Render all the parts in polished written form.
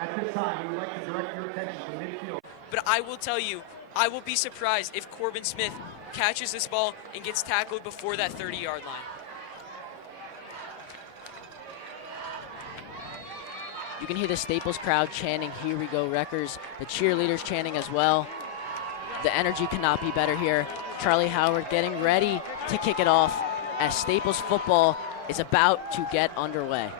At this time, we would like to direct your attention to midfield. But I will tell you, I will be surprised if Corbin Smith catches this ball and gets tackled before that 30-yard line. You can hear the Staples crowd chanting, "Here we go, Wreckers." The cheerleaders chanting as well. The energy cannot be better here. Charlie Howard getting ready to kick it off as Staples football is about to get underway.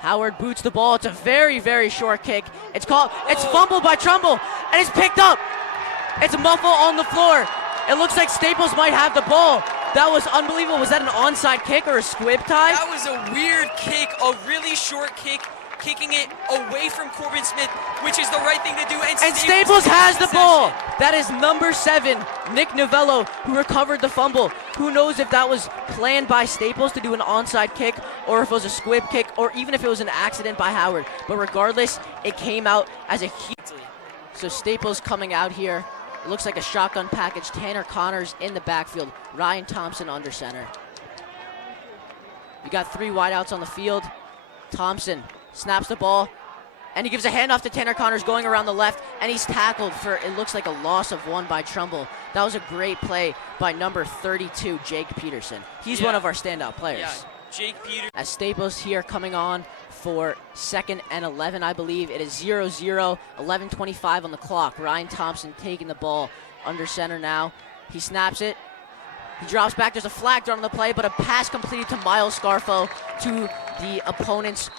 Howard boots the ball. It's a very, very short kick. It's fumbled by Trumbull, and it's picked up. It's a muffle on the floor. It looks like Staples might have the ball. That was unbelievable. Was that an onside kick or a squib tie? That was a weird kick, a really short kick, kicking it away from Corbin Smith, which is the right thing to do. And Staples has the ball. That is number 7, Nick Novello, who recovered the fumble. Who knows if that was planned by Staples to do an onside kick, or if it was a squib kick, or even if it was an accident by Howard. But regardless, it came out as a huge. So Staples coming out here. It looks like a shotgun package. Tanner Connors in the backfield. Ryan Thompson under center. You got 3 wideouts on the field. Thompson snaps the ball, and he gives a handoff to Tanner Connors going around the left, and he's tackled for, it looks like, a loss of 1 by Trumbull. That was a great play by number 32, Jake Peterson. He's one of our standout players. Yeah, Jake Peterson. As Staples here coming on for 2nd and 11, I believe. It is 0-0, 11:25 on the clock. Ryan Thompson taking the ball under center now. He snaps it. He drops back. There's a flag thrown on the play, but a pass completed to Miles Scarfo to the opponent's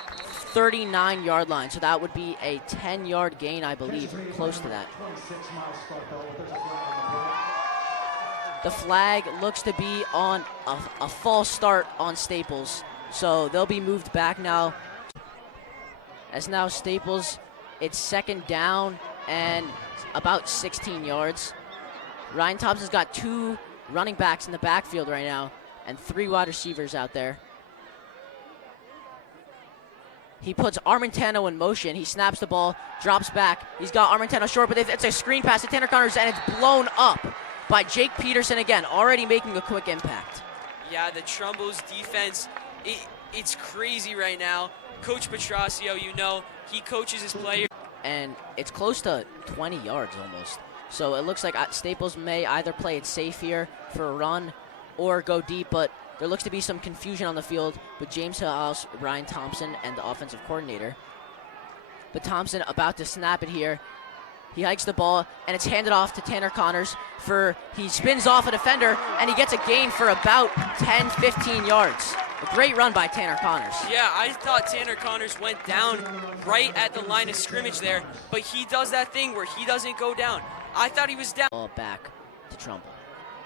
39-yard line. So that would be a 10-yard gain, I believe, or close to that. The flag looks to be on a false start on Staples. So they'll be moved back now. As now Staples, it's 2nd down and about 16 yards. Ryan Thompson's got 2 running backs in the backfield right now and 3 wide receivers out there. He puts Armentano in motion. He snaps the ball, drops back. He's got Armentano short, but it's a screen pass to Tanner Connors, and it's blown up by Jake Peterson again, already making a quick impact. Yeah, the Trumbull's defense, it's crazy right now. Coach Petrosio, you know, he coaches his players. And it's close to 20 yards almost. So it looks like Staples may either play it safe here for a run or go deep, but there looks to be some confusion on the field with James House, Ryan Thompson, and the offensive coordinator. But Thompson about to snap it here. He hikes the ball, and it's handed off to Tanner Connors he spins off a defender, and he gets a gain for about 10, 15 yards. A great run by Tanner Connors. Yeah, I thought Tanner Connors went down right at the line of scrimmage there, but he does that thing where he doesn't go down. I thought he was down. Ball back to Trumbull.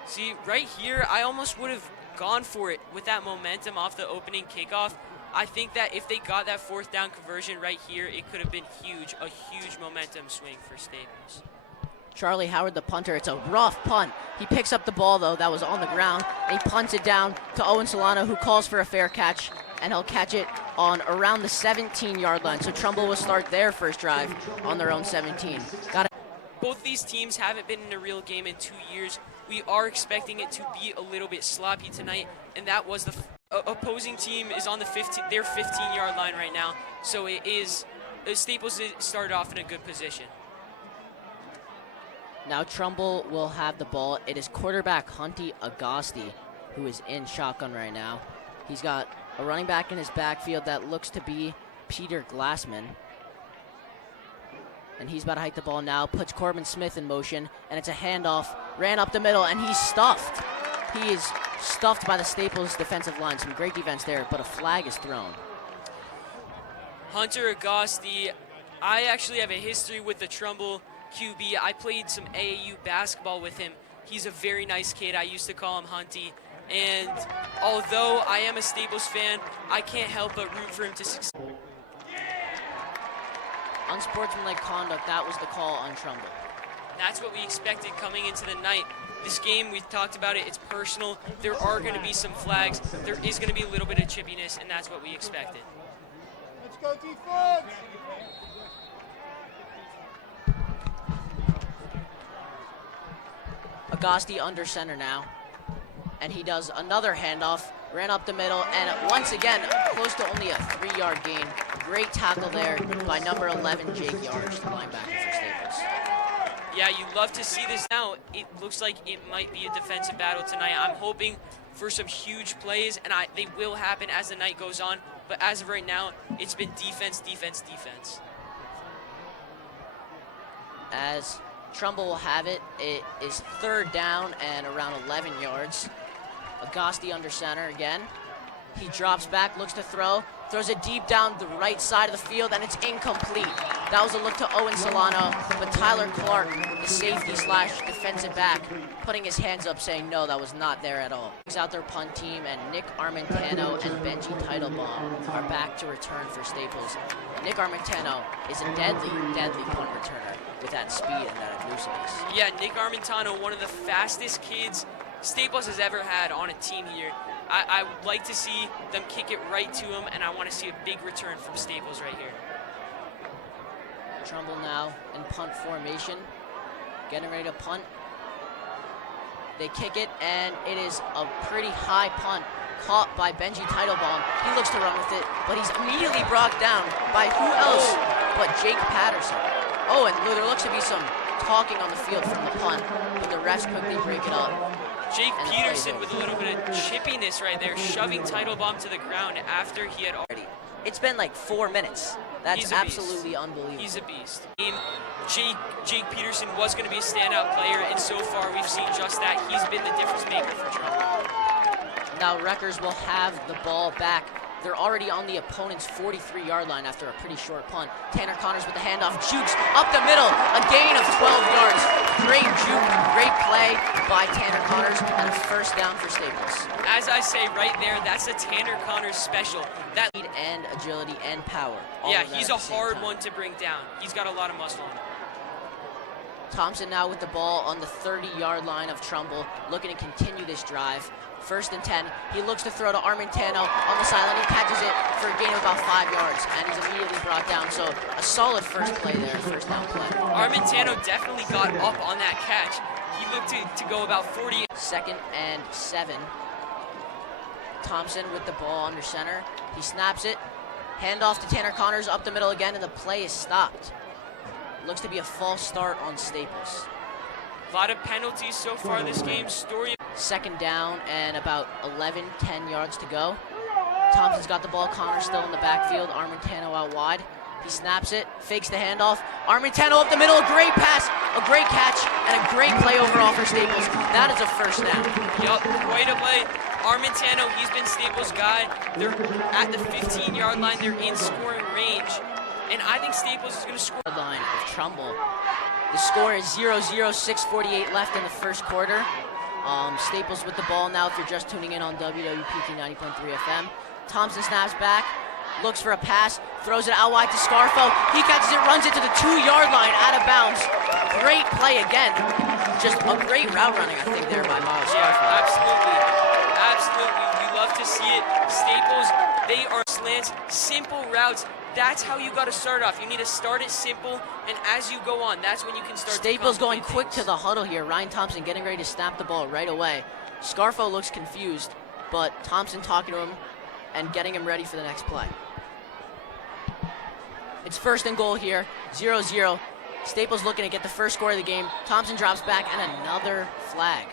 See, right here, I almost would have gone for it with that momentum off the opening kickoff. I think that if they got that 4th down conversion right here, it could have been huge, a huge momentum swing for Staples. Charlie Howard, the punter. It's a rough punt. He picks up the ball, though, that was on the ground, and he punts it down to Owen Solano, who calls for a fair catch, and he'll catch it on around the 17-yard line. So Trumbull will start their first drive on their own 17. Both these teams haven't been in a real game in 2 years. We are expecting it to be a little bit sloppy tonight, and that was the opposing team is on their 15-yard line right now. So it is Staples started off in a good position. Now Trumbull will have the ball. It is quarterback Hunty Agosti who is in shotgun right now. He's got a running back in his backfield that looks to be Peter Glassman. And he's about to hike the ball now, puts Corbin Smith in motion, and it's a handoff. Ran up the middle, and he's stuffed. He is stuffed by the Staples defensive line. Some great defense there, but a flag is thrown. Hunter Agosti, I actually have a history with the Trumbull QB. I played some AAU basketball with him. He's a very nice kid. I used to call him Hunty. And although I am a Staples fan, I can't help but root for him to succeed. Unsportsmanlike conduct, that was the call on Trumbull. That's what we expected coming into the night. This game, we've talked about it, it's personal. There are going to be some flags. There is going to be a little bit of chippiness, and that's what we expected. Let's go defense! Agosti under center now. And he does another handoff, ran up the middle, and once again, close to only a 3-yard gain Great tackle there by number 11, Jake Yards, the linebacker for Staples. Yeah, you love to see this now. It looks like it might be a defensive battle tonight. I'm hoping for some huge plays, and they will happen as the night goes on. But as of right now, it's been defense, defense, defense. As Trumbull will have it, it is 3rd down and around 11 yards. Agosti under center again. He drops back, looks to throw, throws it deep down the right side of the field, and it's incomplete. That was a look to Owen Solano, but Tyler Clark, the safety / defensive back, putting his hands up saying no, that was not there at all. He's out their punt team, and Nick Armentano and Benji Teitelbaum are back to return for Staples. Nick Armentano is a deadly, deadly punt returner with that speed and that elusiveness. Yeah, Nick Armentano, one of the fastest kids Staples has ever had on a team here. I would like to see them kick it right to him, and I want to see a big return from Staples right here. Trumbull now in punt formation, getting ready to punt. They kick it, and it is a pretty high punt caught by Benji Teitelbaum. He looks to run with it, but he's immediately brought down by who else but Jake Patterson. Oh, and there looks to be some talking on the field from the punt, but the refs quickly break it up. Jake Peterson with a little bit of chippiness right there, shoving Teitelbaum to the ground after he had already. It's been like 4 minutes. That's absolutely unbelievable. He's a beast. Jake Peterson was going to be a standout player, and so far we've seen just that. He's been the difference maker for Trumbull. Now Rutgers will have the ball back. They're already on the opponent's 43-yard line after a pretty short punt. Tanner Connors with the handoff, jukes up the middle, a gain of 12 yards. Great juke, great play by Tanner Connors, and a 1st down for Staples. As I say right there, that's a Tanner Connors special. That speed and agility and power. Yeah, he's a hard one to bring down. He's got a lot of muscle on him. Thompson now with the ball on the 30-yard line of Trumbull, looking to continue this drive. 1st and 10. He looks to throw to Armentano on the sideline. He catches it for a gain of about 5 yards, and he's immediately brought down. So a solid first play there, 1st down play. Armentano definitely got up on that catch. He looked to go about 40. 2nd and 7. Thompson with the ball under center. He snaps it. Handoff to Tanner Connors up the middle again, and the play is stopped. Looks to be a false start on Staples. A lot of penalties so far this game. 2nd down and about 10 yards to go. Thompson's got the ball. Connors still in the backfield. Armentano out wide. He snaps it, fakes the handoff. Armentano up the middle, a great pass, a great catch, and a great play overall for Staples. That is a 1st down. Yup, quite a play. Armentano, he's been Staples' guy. They're at the 15-yard line. They're in scoring range. And I think Staples is going to score. Line of Trumbull. The score is 0-0, 6:48 left in the 1st quarter. Staples with the ball now if you're just tuning in on WWPT 90.3 FM. Thompson snaps back, looks for a pass, throws it out wide to Scarfo. He catches it, runs it to the 2-yard line, out of bounds. Great play again. Just a great route running, I think, there by Miles Scarfo. Yeah, absolutely. Absolutely. We love to see it. Staples, they are slants, simple routes. That's how you got to start off. You need to start it simple, and as you go on, that's when you can start. Staples going quick to the huddle here. Ryan Thompson getting ready to snap the ball right away. Scarfo looks confused, but Thompson talking to him and getting him ready for the next play. It's 1st and goal here, 0-0. Staples looking to get the 1st score of the game. Thompson drops back, and another flag.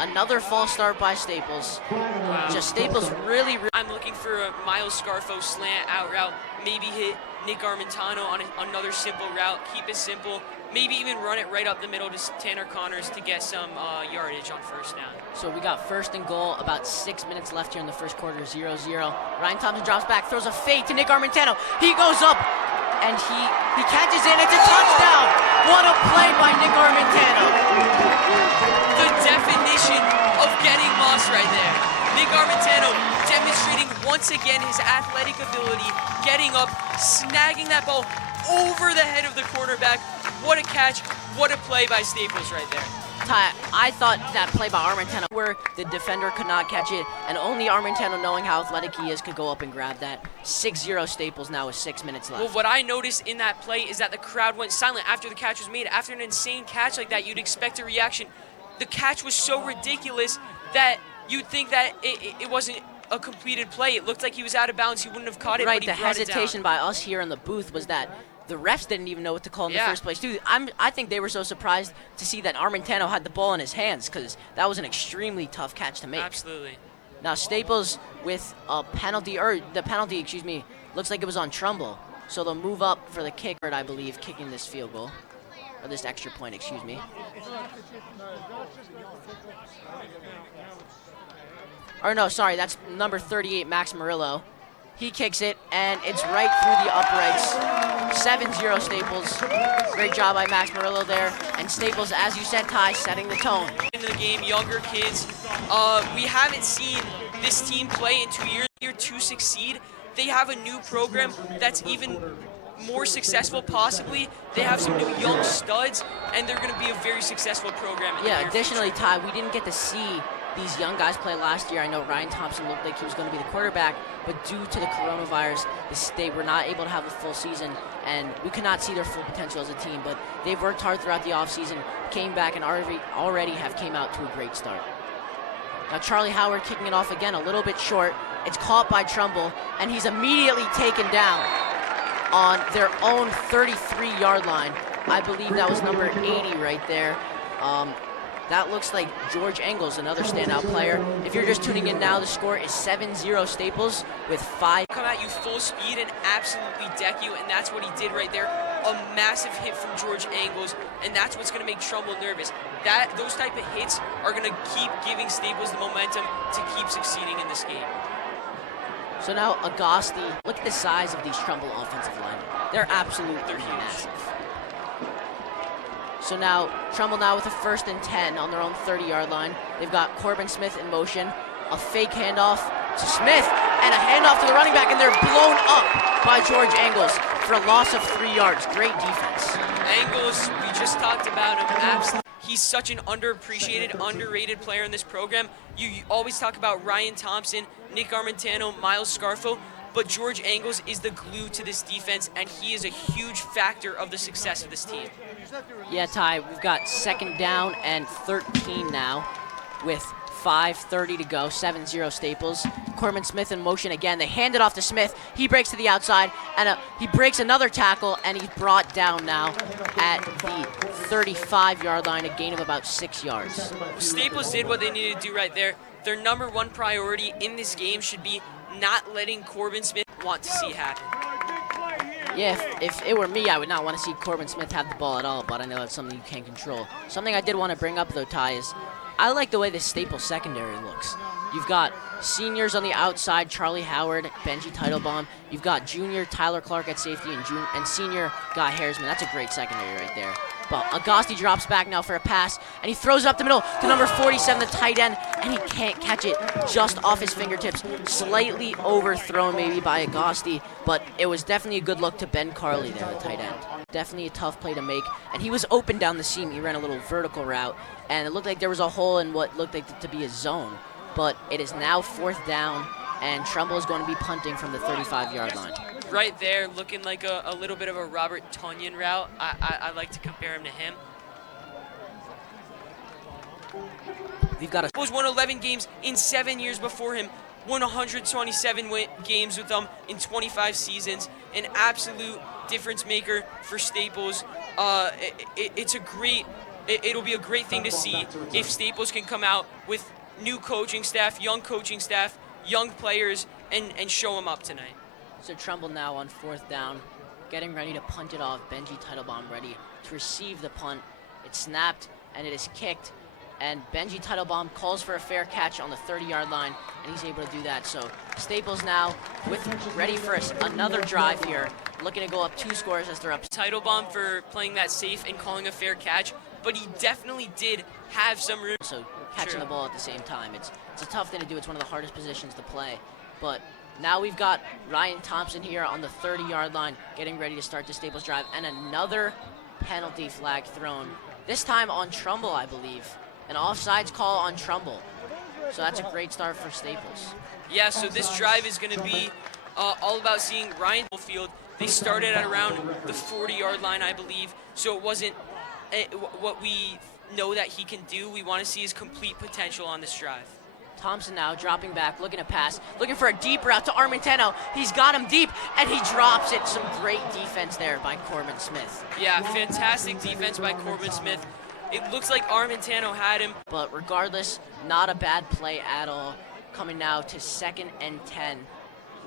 Another false start by Staples. Wow. Just Staples really. I'm looking for a Miles Scarfo slant out route. Maybe hit Nick Armentano on another simple route. Keep it simple. Maybe even run it right up the middle to Tanner Connors to get some yardage on 1st down. So we got 1st and goal. About 6 minutes left here in the 1st quarter. 0-0. Ryan Thompson drops back, throws a fade to Nick Armentano. He goes up and he catches it. It's a touchdown. What a play by Nick Armentano. The definition of getting moss right there. Nick Armentano demonstrating once again his athletic ability, getting up, snagging that ball over the head of the cornerback. What a catch, what a play by Staples right there. I thought that play by Armentano where the defender could not catch it, and only Armentano, knowing how athletic he is, could go up and grab that. 6-0 Staples now with 6 minutes left. Well, what I noticed in that play is that the crowd went silent after the catch was made. After an insane catch like that, you'd expect a reaction. The catch was so ridiculous that you'd think that it wasn't a completed play. It looked like he was out of bounds. He wouldn't have caught it, Right, but he the brought hesitation it down. by us here in the booth was that the refs didn't even know what to call in the Yeah. first place, too. I think they were so surprised to see that Armentano had the ball in his hands because that was an extremely tough catch to make. Absolutely. Now Staples with a penalty, or the penalty, excuse me, looks like it was on Trumbull. So they'll move up for the kicker, I believe, kicking this field goal. Or this extra point, excuse me. Or no, sorry, that's number 38, Max Murillo. He kicks it, and it's right through the uprights. 7-0 Staples. Great job by Max Murillo there. And Staples, as you said, Ty, setting the tone. Into the game, younger kids. We haven't seen this team play in 2 years. To succeed, they have a new program that's even more successful, possibly. They have some new young studs, and they're going to be a very successful program. In the Yeah, near additionally, future. Ty, we didn't get to see these young guys play last year. I know Ryan Thompson looked like he was going to be the quarterback, but due to the coronavirus, they were not able to have the full season, and we could not see their full potential as a team. But they've worked hard throughout the offseason, came back, and already have came out to a great start. Now Charlie Howard kicking it off again, a little bit short. It's caught by Trumbull, and he's immediately taken down on their own 33-yard line. I believe that was number 80 right there. That looks like George Engels, another standout player. If you're just tuning in now, the score is 7-0 Staples with 5. Come at you full speed and absolutely deck you, and that's what he did right there. A massive hit from George Engels, and that's what's going to make Trumbull nervous. Those type of hits are going to keep giving Staples the momentum to keep succeeding in this game. So now Agosti, look at the size of these Trumbull offensive linemen. They're absolutely They're huge. massive. So now Trumbull now with a 1st and 10 on their own 30-yard line. They've got Corbin Smith in motion, a fake handoff to Smith, and a handoff to the running back, and they're blown up by George Engels for a loss of 3 yards. Great defense. Engels, we just talked about him. Absolutely. He's such an underappreciated, underrated player in this program. You always talk about Ryan Thompson, Nick Armentano, Miles Scarfo, but George Engels is the glue to this defense, and he is a huge factor of the success of this team. Yeah, Ty, we've got 2nd down and 13 now with 5:30 to go, 7-0 Staples. Corbin Smith in motion again. They hand it off to Smith. He breaks to the outside, and he breaks another tackle, and he's brought down now at the 35-yard line, a gain of about 6 yards. Staples did what they needed to do right there. Their number one priority in this game should be not letting Corbin Smith want to see happen. Yeah, if it were me, I would not want to see Corbin Smith have the ball at all, but I know that's something you can't control. Something I did want to bring up, though, Ty, is I like the way the Staples secondary looks. You've got seniors on the outside, Charlie Howard, Benji Teitelbaum. You've got junior Tyler Clark at safety and senior Guy Hairsman. That's a great secondary right there. But Agosti drops back now for a pass, and he throws it up the middle to number 47, the tight end, and he can't catch it just off his fingertips. Slightly overthrown maybe by Agosti, but it was definitely a good look to Ben Carley there, the tight end. Definitely a tough play to make, and he was open down the seam. He ran a little vertical route, and it looked like there was a hole in what looked like to be a zone. But it is now 4th down, and Trumbull is going to be punting from the 35-yard line. Right there, looking like a little bit of a Robert Tonyan route. I like to compare him to him. We've got Staples won 11 games in 7 years before him. Won 127 games with them in 25 seasons. An absolute difference maker for Staples. It'll be a great thing to see if Staples can come out with new coaching staff, young players, and show them up tonight. So Trumbull now on 4th down, getting ready to punt it off. Benji Teitelbaum ready to receive the punt. It's snapped, and it is kicked. And Benji Teitelbaum calls for a fair catch on the 30-yard line, and he's able to do that. So Staples now ready for another drive here, looking to go up 2 scores as they're up. Teitelbaum for playing that safe and calling a fair catch, but he definitely did have some room. So catching the ball at the same time. It's a tough thing to do. It's one of the hardest positions to play. But now we've got Ryan Thompson here on the 30-yard line, getting ready to start the Staples drive, and another penalty flag thrown. This time on Trumbull, I believe. An offsides call on Trumbull. So that's a great start for Staples. Yeah, so this drive is going to be all about seeing Ryan Field. They started at around the 40-yard line, I believe, so it wasn't what we know that he can do. We want to see his complete potential on this drive. Thompson now dropping back, looking to pass, looking for a deep route to Armentano. He's got him deep, and he drops it. Some great defense there by Corbin Smith. Yeah, fantastic defense by Corbin Smith. It looks like Armentano had him. But regardless, not a bad play at all. Coming now to 2nd and 10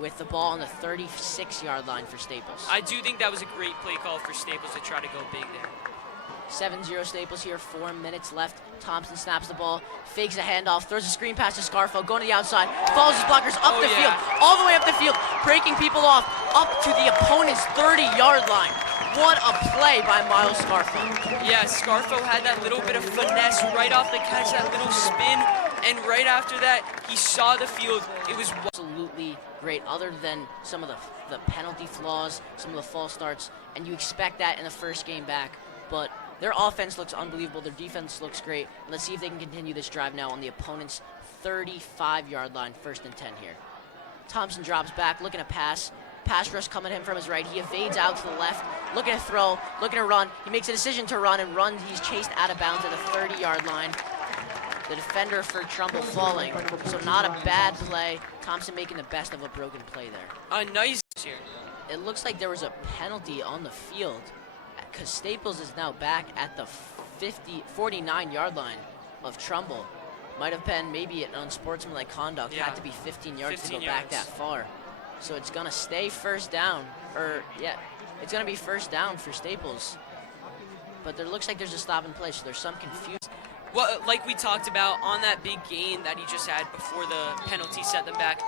with the ball on the 36-yard line for Staples. I do think that was a great play call for Staples to try to go big there. 7-0 Staples here, 4 minutes left. Thompson snaps the ball, fakes a handoff, throws a screen pass to Scarfo, going to the outside, follows his blockers up the field, all the way up the field, breaking people off, up to the opponent's 30-yard line. What a play by Miles Scarfo. Yeah, Scarfo had that little bit of finesse right off the catch, that little spin, and right after that, he saw the field. It was absolutely great, other than some of the penalty flaws, some of the false starts, and you expect that in the first game back. But their offense looks unbelievable. Their defense looks great. Let's see if they can continue this drive now on the opponent's 35-yard line, 1st and 10 here. Thompson drops back, looking to pass. Pass rush coming at him from his right. He evades out to the left, looking to throw, looking to run. He makes a decision to run and run. He's chased out of bounds at the 30-yard line. The defender for Trumbull falling. So not a bad play. Thompson making the best of a broken play there. Nice here. It looks like there was a penalty on the field because Staples is now back at the 49-yard line of Trumbull. Might have been maybe an unsportsmanlike conduct. Yeah. Had to be 15 yards 15 to go back that far. So it's going to stay first down. It's going to be first down for Staples. But there looks like there's a stop and play, so there's some confusion. Well, like we talked about on that big gain that he just had before the penalty set them back,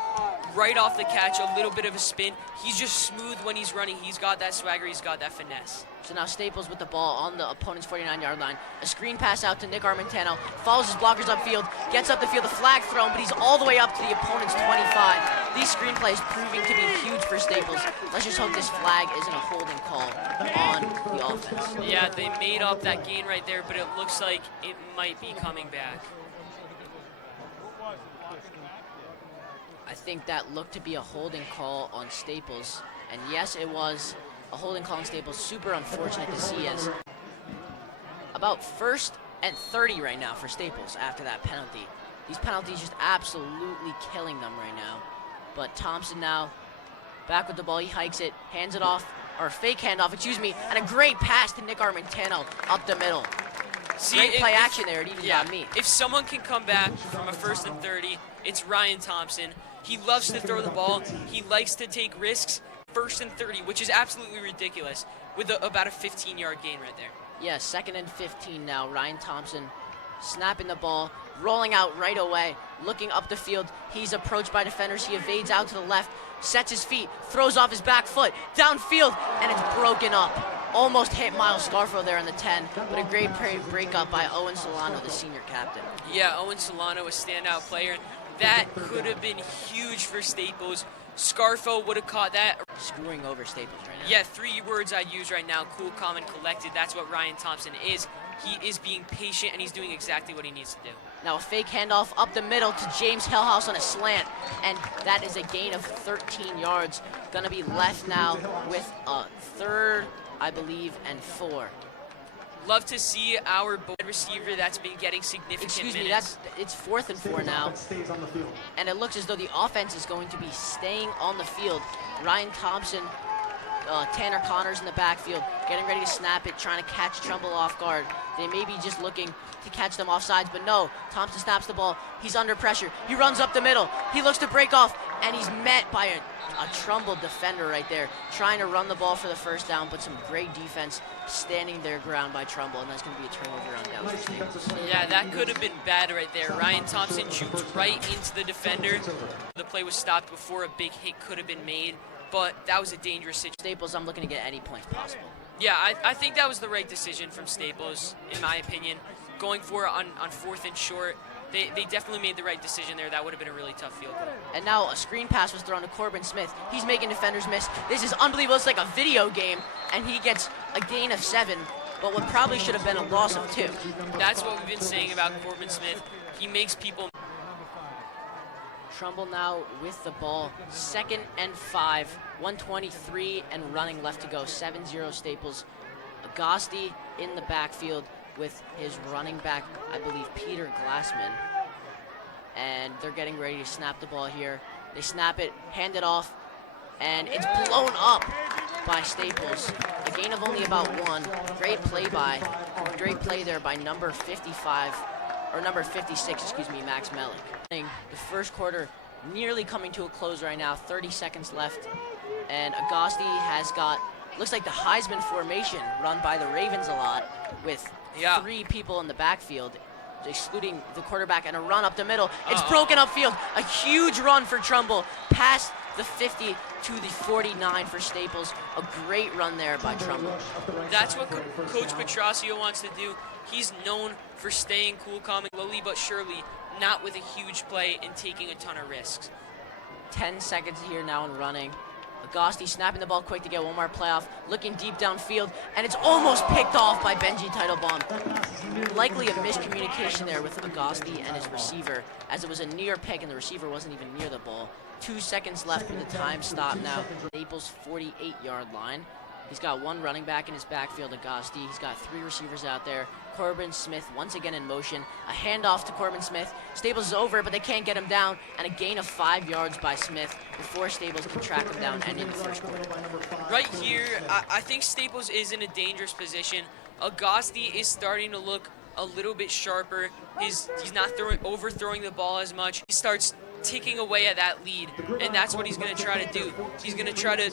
right off the catch, a little bit of a spin. He's just smooth when he's running. He's got that swagger. He's got that finesse. So now Staples with the ball on the opponent's 49-yard line. A screen pass out to Nick Armentano. Follows his blockers upfield. Gets up the field. The flag thrown, but he's all the way up to the opponent's 25. These screen plays proving to be huge for Staples. Let's just hope this flag isn't a holding call on the offense. Yeah, they made up that gain right there, but it looks like it might be coming back. I think that looked to be a holding call on Staples. And yes, it was a holding call on Staples. Super unfortunate to see as about 1st and 30 right now for Staples after that penalty. These penalties just absolutely killing them right now. But Thompson now back with the ball. He hikes it, hands it off, or fake handoff, excuse me, and a great pass to Nick Armentano up the middle. See, great play action there. It even got me. If someone can come back from a 1st and 30, it's Ryan Thompson. He loves to throw the ball. He likes to take risks. 1st and 30, which is absolutely ridiculous, with about a 15-yard gain right there. Yeah, 2nd and 15 now. Ryan Thompson snapping the ball, rolling out right away, looking up the field. He's approached by defenders. He evades out to the left, sets his feet, throws off his back foot, downfield, and it's broken up. Almost hit Miles Scarfo there in the 10, but a great break up by Owen Solano, the senior captain. Yeah, Owen Solano, a standout player. That could have been huge for Staples. Scarfo would have caught that. Screwing over Staples right now. Yeah, 3 words I'd use right now: cool, calm, and collected. That's what Ryan Thompson is. He is being patient, and he's doing exactly what he needs to do. Now a fake handoff up the middle to James Hillhouse on a slant, and that is a gain of 13 yards. Gonna be left now with a 3rd, I believe, and 4. Love to see our wide receiver that's been getting significant minutes. It's 4th and 4 now. And it looks as though the offense is going to be staying on the field. Ryan Thompson, Tanner Connors in the backfield, getting ready to snap it, trying to catch Trumbull off guard. They may be just looking to catch them off sides, but no. Thompson snaps the ball. He's under pressure. He runs up the middle. He looks to break off, and he's met by a Trumbull defender right there, trying to run the ball for the 1st down, but some great defense standing their ground by Trumbull, and that's going to be a turnover on down for Staples. Yeah, that could have been bad right there. Ryan Thompson shoots right into the defender. The play was stopped before a big hit could have been made, but that was a dangerous situation. Staples, I'm looking to get any points possible. Yeah, I think that was the right decision from Staples, in my opinion. Going for it on 4th and short, they definitely made the right decision there. That would have been a really tough field goal. And now a screen pass was thrown to Corbin Smith. He's making defenders miss. This is unbelievable. It's like a video game, and he gets a gain of 7, but what probably should have been a loss of 2. That's what we've been saying about Corbin Smith. He makes people... Trumbull now with the ball. 2nd and 5. 123 and running left to go. 7-0 Staples. Agosti in the backfield with his running back, I believe, Peter Glassman. and they're getting ready to snap the ball here. They snap it, hand it off, and it's blown up by Staples. A gain of only about 1. Great play there by number 55, or number 56, excuse me, Max Mellick. The first quarter nearly coming to a close right now, 30 seconds left, and Agosti has got, looks like the Heisman formation run by the Ravens a lot, with 3 people in the backfield, excluding the quarterback, and a run up the middle. It's broken upfield. A huge run for Trumbull, past the 50 to the 49 for Staples. A great run there by Trumbull. That's what Coach Petrosio wants to do. He's known for staying cool, calm, and slowly but surely, not with a huge play and taking a ton of risks. 10 seconds here now and running. Agosti snapping the ball quick to get one more playoff, looking deep downfield, and it's almost picked off by Benji Teitelbaum. Likely a miscommunication there with Agosti and his receiver, as it was a near pick and the receiver wasn't even near the ball. 2 seconds left for the time stop now. Staples' 48-yard line. He's got 1 running back in his backfield, Agosti. He's got 3 receivers out there. Corbin Smith once again in motion. A handoff to Corbin Smith. Staples is over, but they can't get him down. And a gain of 5 yards by Smith before Staples can track him down and in the first quarter. Right here, I think Staples is in a dangerous position. Agosti is starting to look a little bit sharper. He's not overthrowing the ball as much. He starts ticking away at that lead, and that's what he's going to try to do. He's going to try to...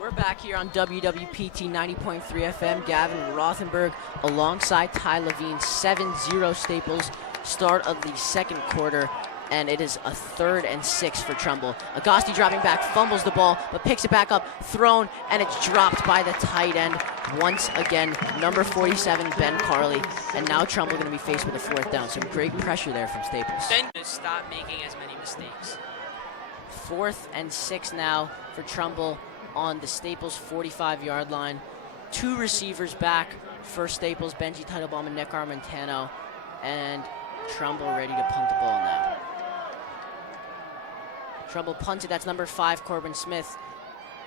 We're back here on WWPT 90.3 FM. Gavin Rothenberg alongside Ty Levine. 7-0 Staples, start of the second quarter, and it is a 3rd and 6 for Trumbull. Agosti dropping back, fumbles the ball, but picks it back up, thrown, and it's dropped by the tight end. Once again, number 47, Ben Carley, and now Trumbull going to be faced with a 4th down. Some great pressure there from Staples. Ben to stop making as many mistakes. 4th and 6 now for Trumbull on the Staples 45-yard line. 2 receivers back for Staples, Benji Teitelbaum and Nick Armentano, and Trumbull ready to punt the ball now. Trumbull punted, that's number 5, Corbin Smith,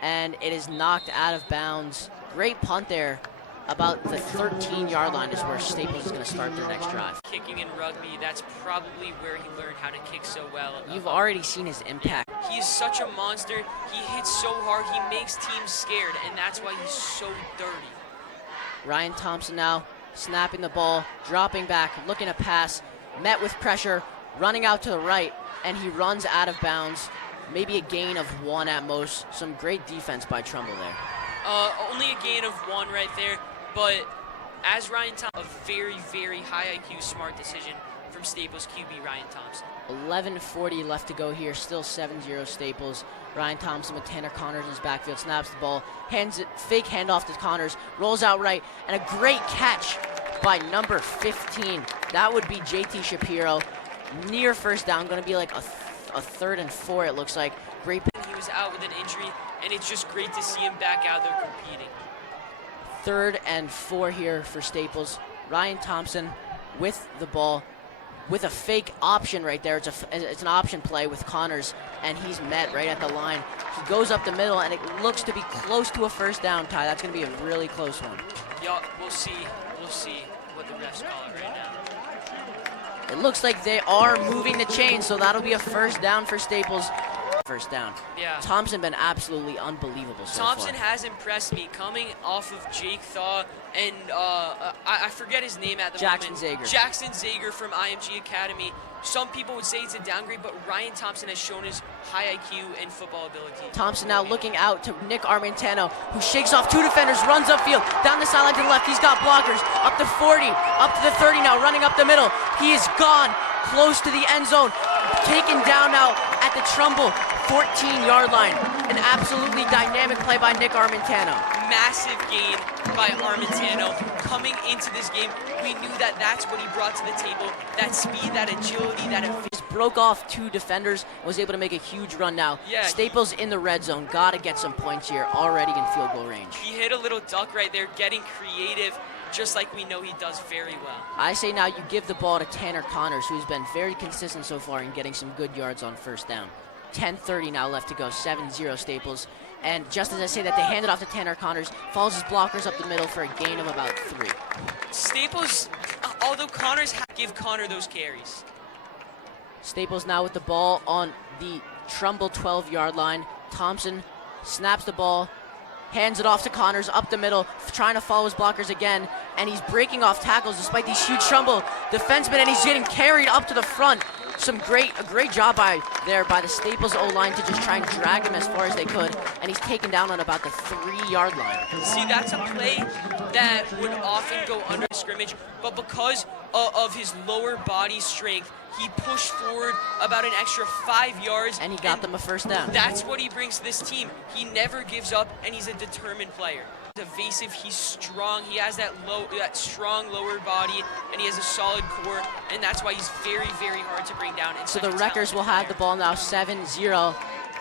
and it is knocked out of bounds. Great punt there. About the 13-yard line is where Staples is going to start their next drive. Kicking in rugby, that's probably where he learned how to kick so well. You've already seen his impact. He is such a monster. He hits so hard. He makes teams scared, and that's why he's so dirty. Ryan Thompson now snapping the ball, dropping back, looking to pass, met with pressure, running out to the right, and he runs out of bounds. Maybe a gain of 1 at most. Some great defense by Trumbull there. Only a gain of 1 right there, but as Ryan Thompson, a very, very high IQ, smart decision from Staples QB Ryan Thompson. 11:40 left to go here, still 7-0 Staples. Ryan Thompson with Tanner Connors in his backfield, snaps the ball, hands it, fake handoff to Connors, rolls out right, and a great catch by number 15. That would be JT Shapiro. Near first down, going to be like a 3rd and 4, it looks like. Great. He was out with an injury, and it's just great to see him back out there competing. 3rd and 4 here for Staples. Ryan Thompson with the ball, with a fake option right there. It's an option play with Connors, and he's met right at the line. He goes up the middle, and it looks to be close to a 1st down, Ty. That's going to be a really close one. Yeah, we'll see. We'll see what the refs call it right now. It looks like they are moving the chain, so that'll be a 1st down for Staples. 1st down. Yeah. Thompson been absolutely unbelievable so Thompson far. has impressed me, coming off of Jake Thaw and I forget his name at the Jackson moment. Zager. Jackson Zager from IMG Academy. Some people would say it's a downgrade, but Ryan Thompson has shown his high IQ and football ability. Thompson now looking out to Nick Armentano, who shakes off 2 defenders, runs upfield, down the sideline to the left. He's got blockers, up to 40, up to the 30 now, running up the middle. He is gone, close to the end zone, taken down now at the Trumbull 14-yard line. An absolutely dynamic play by Nick Armentano. Massive gain by Armentano. Coming into this game, we knew that that's what he brought to the table. That speed, that agility, that Just broke off 2 defenders, was able to make a huge run now. Yeah, Staples in the red zone, gotta get some points here, already in field goal range. he hit a little duck right there, getting creative, just like we know he does very well. I say now you give the ball to Tanner Connors, who's been very consistent so far in getting some good yards on 1st down. 10:30 now left to go, 7-0 Staples. And just as I say that, they hand it off to Tanner Connors, follows his blockers up the middle for a gain of about 3. Staples, although Connors give Connor those carries. Staples now with the ball on the Trumbull 12-yard line. Thompson snaps the ball, hands it off to Connors up the middle, trying to follow his blockers again, and he's breaking off tackles despite these huge Trumbull defensemen, and he's getting carried up to the front. A great job by the Staples O-line to just try and drag him as far as they could, and he's taken down on about the 3-yard line. See, that's a play that would often go under scrimmage, but because of his lower body strength, he pushed forward about an extra 5 yards. And he got them a first down. That's what he brings to this team. He never gives up, and he's a determined player. He's evasive, he's strong, he has that strong lower body, and he has a solid core, and that's why he's very, very hard to bring down. So the Wreckers will have the ball now 7-0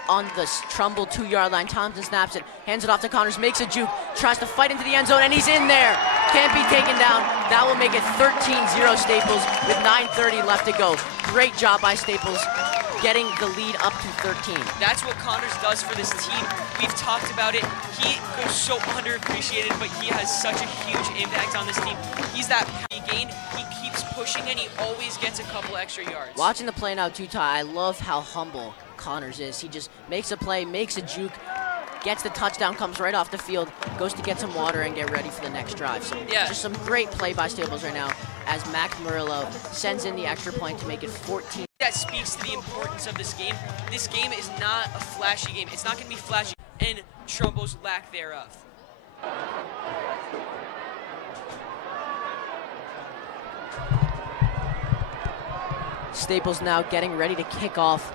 on the Trumbull 2-yard line. Thompson snaps it, hands it off to Connors, makes a juke, tries to fight into the end zone, and he's in there. Can't be taken down. That will make it 13-0 Staples with 9:30 left to go. Great job by Staples, getting the lead up to 13. That's what Connors does for this team. We've talked about it. He goes so underappreciated, but he has such a huge impact on this team. He's that gain. He keeps pushing, and he always gets a couple extra yards. Watching the play now, too, Ty, I love how humble Connors is. He just makes a play, makes a juke, gets the touchdown, comes right off the field, goes to get some water and get ready for the next drive. So just some great play by Staples right now as Mac Murillo sends in the extra point to make it 14. That speaks to the importance of this game. This game is not a flashy game. It's not going to be flashy, and Trumbull's lack thereof. Staples now getting ready to kick off.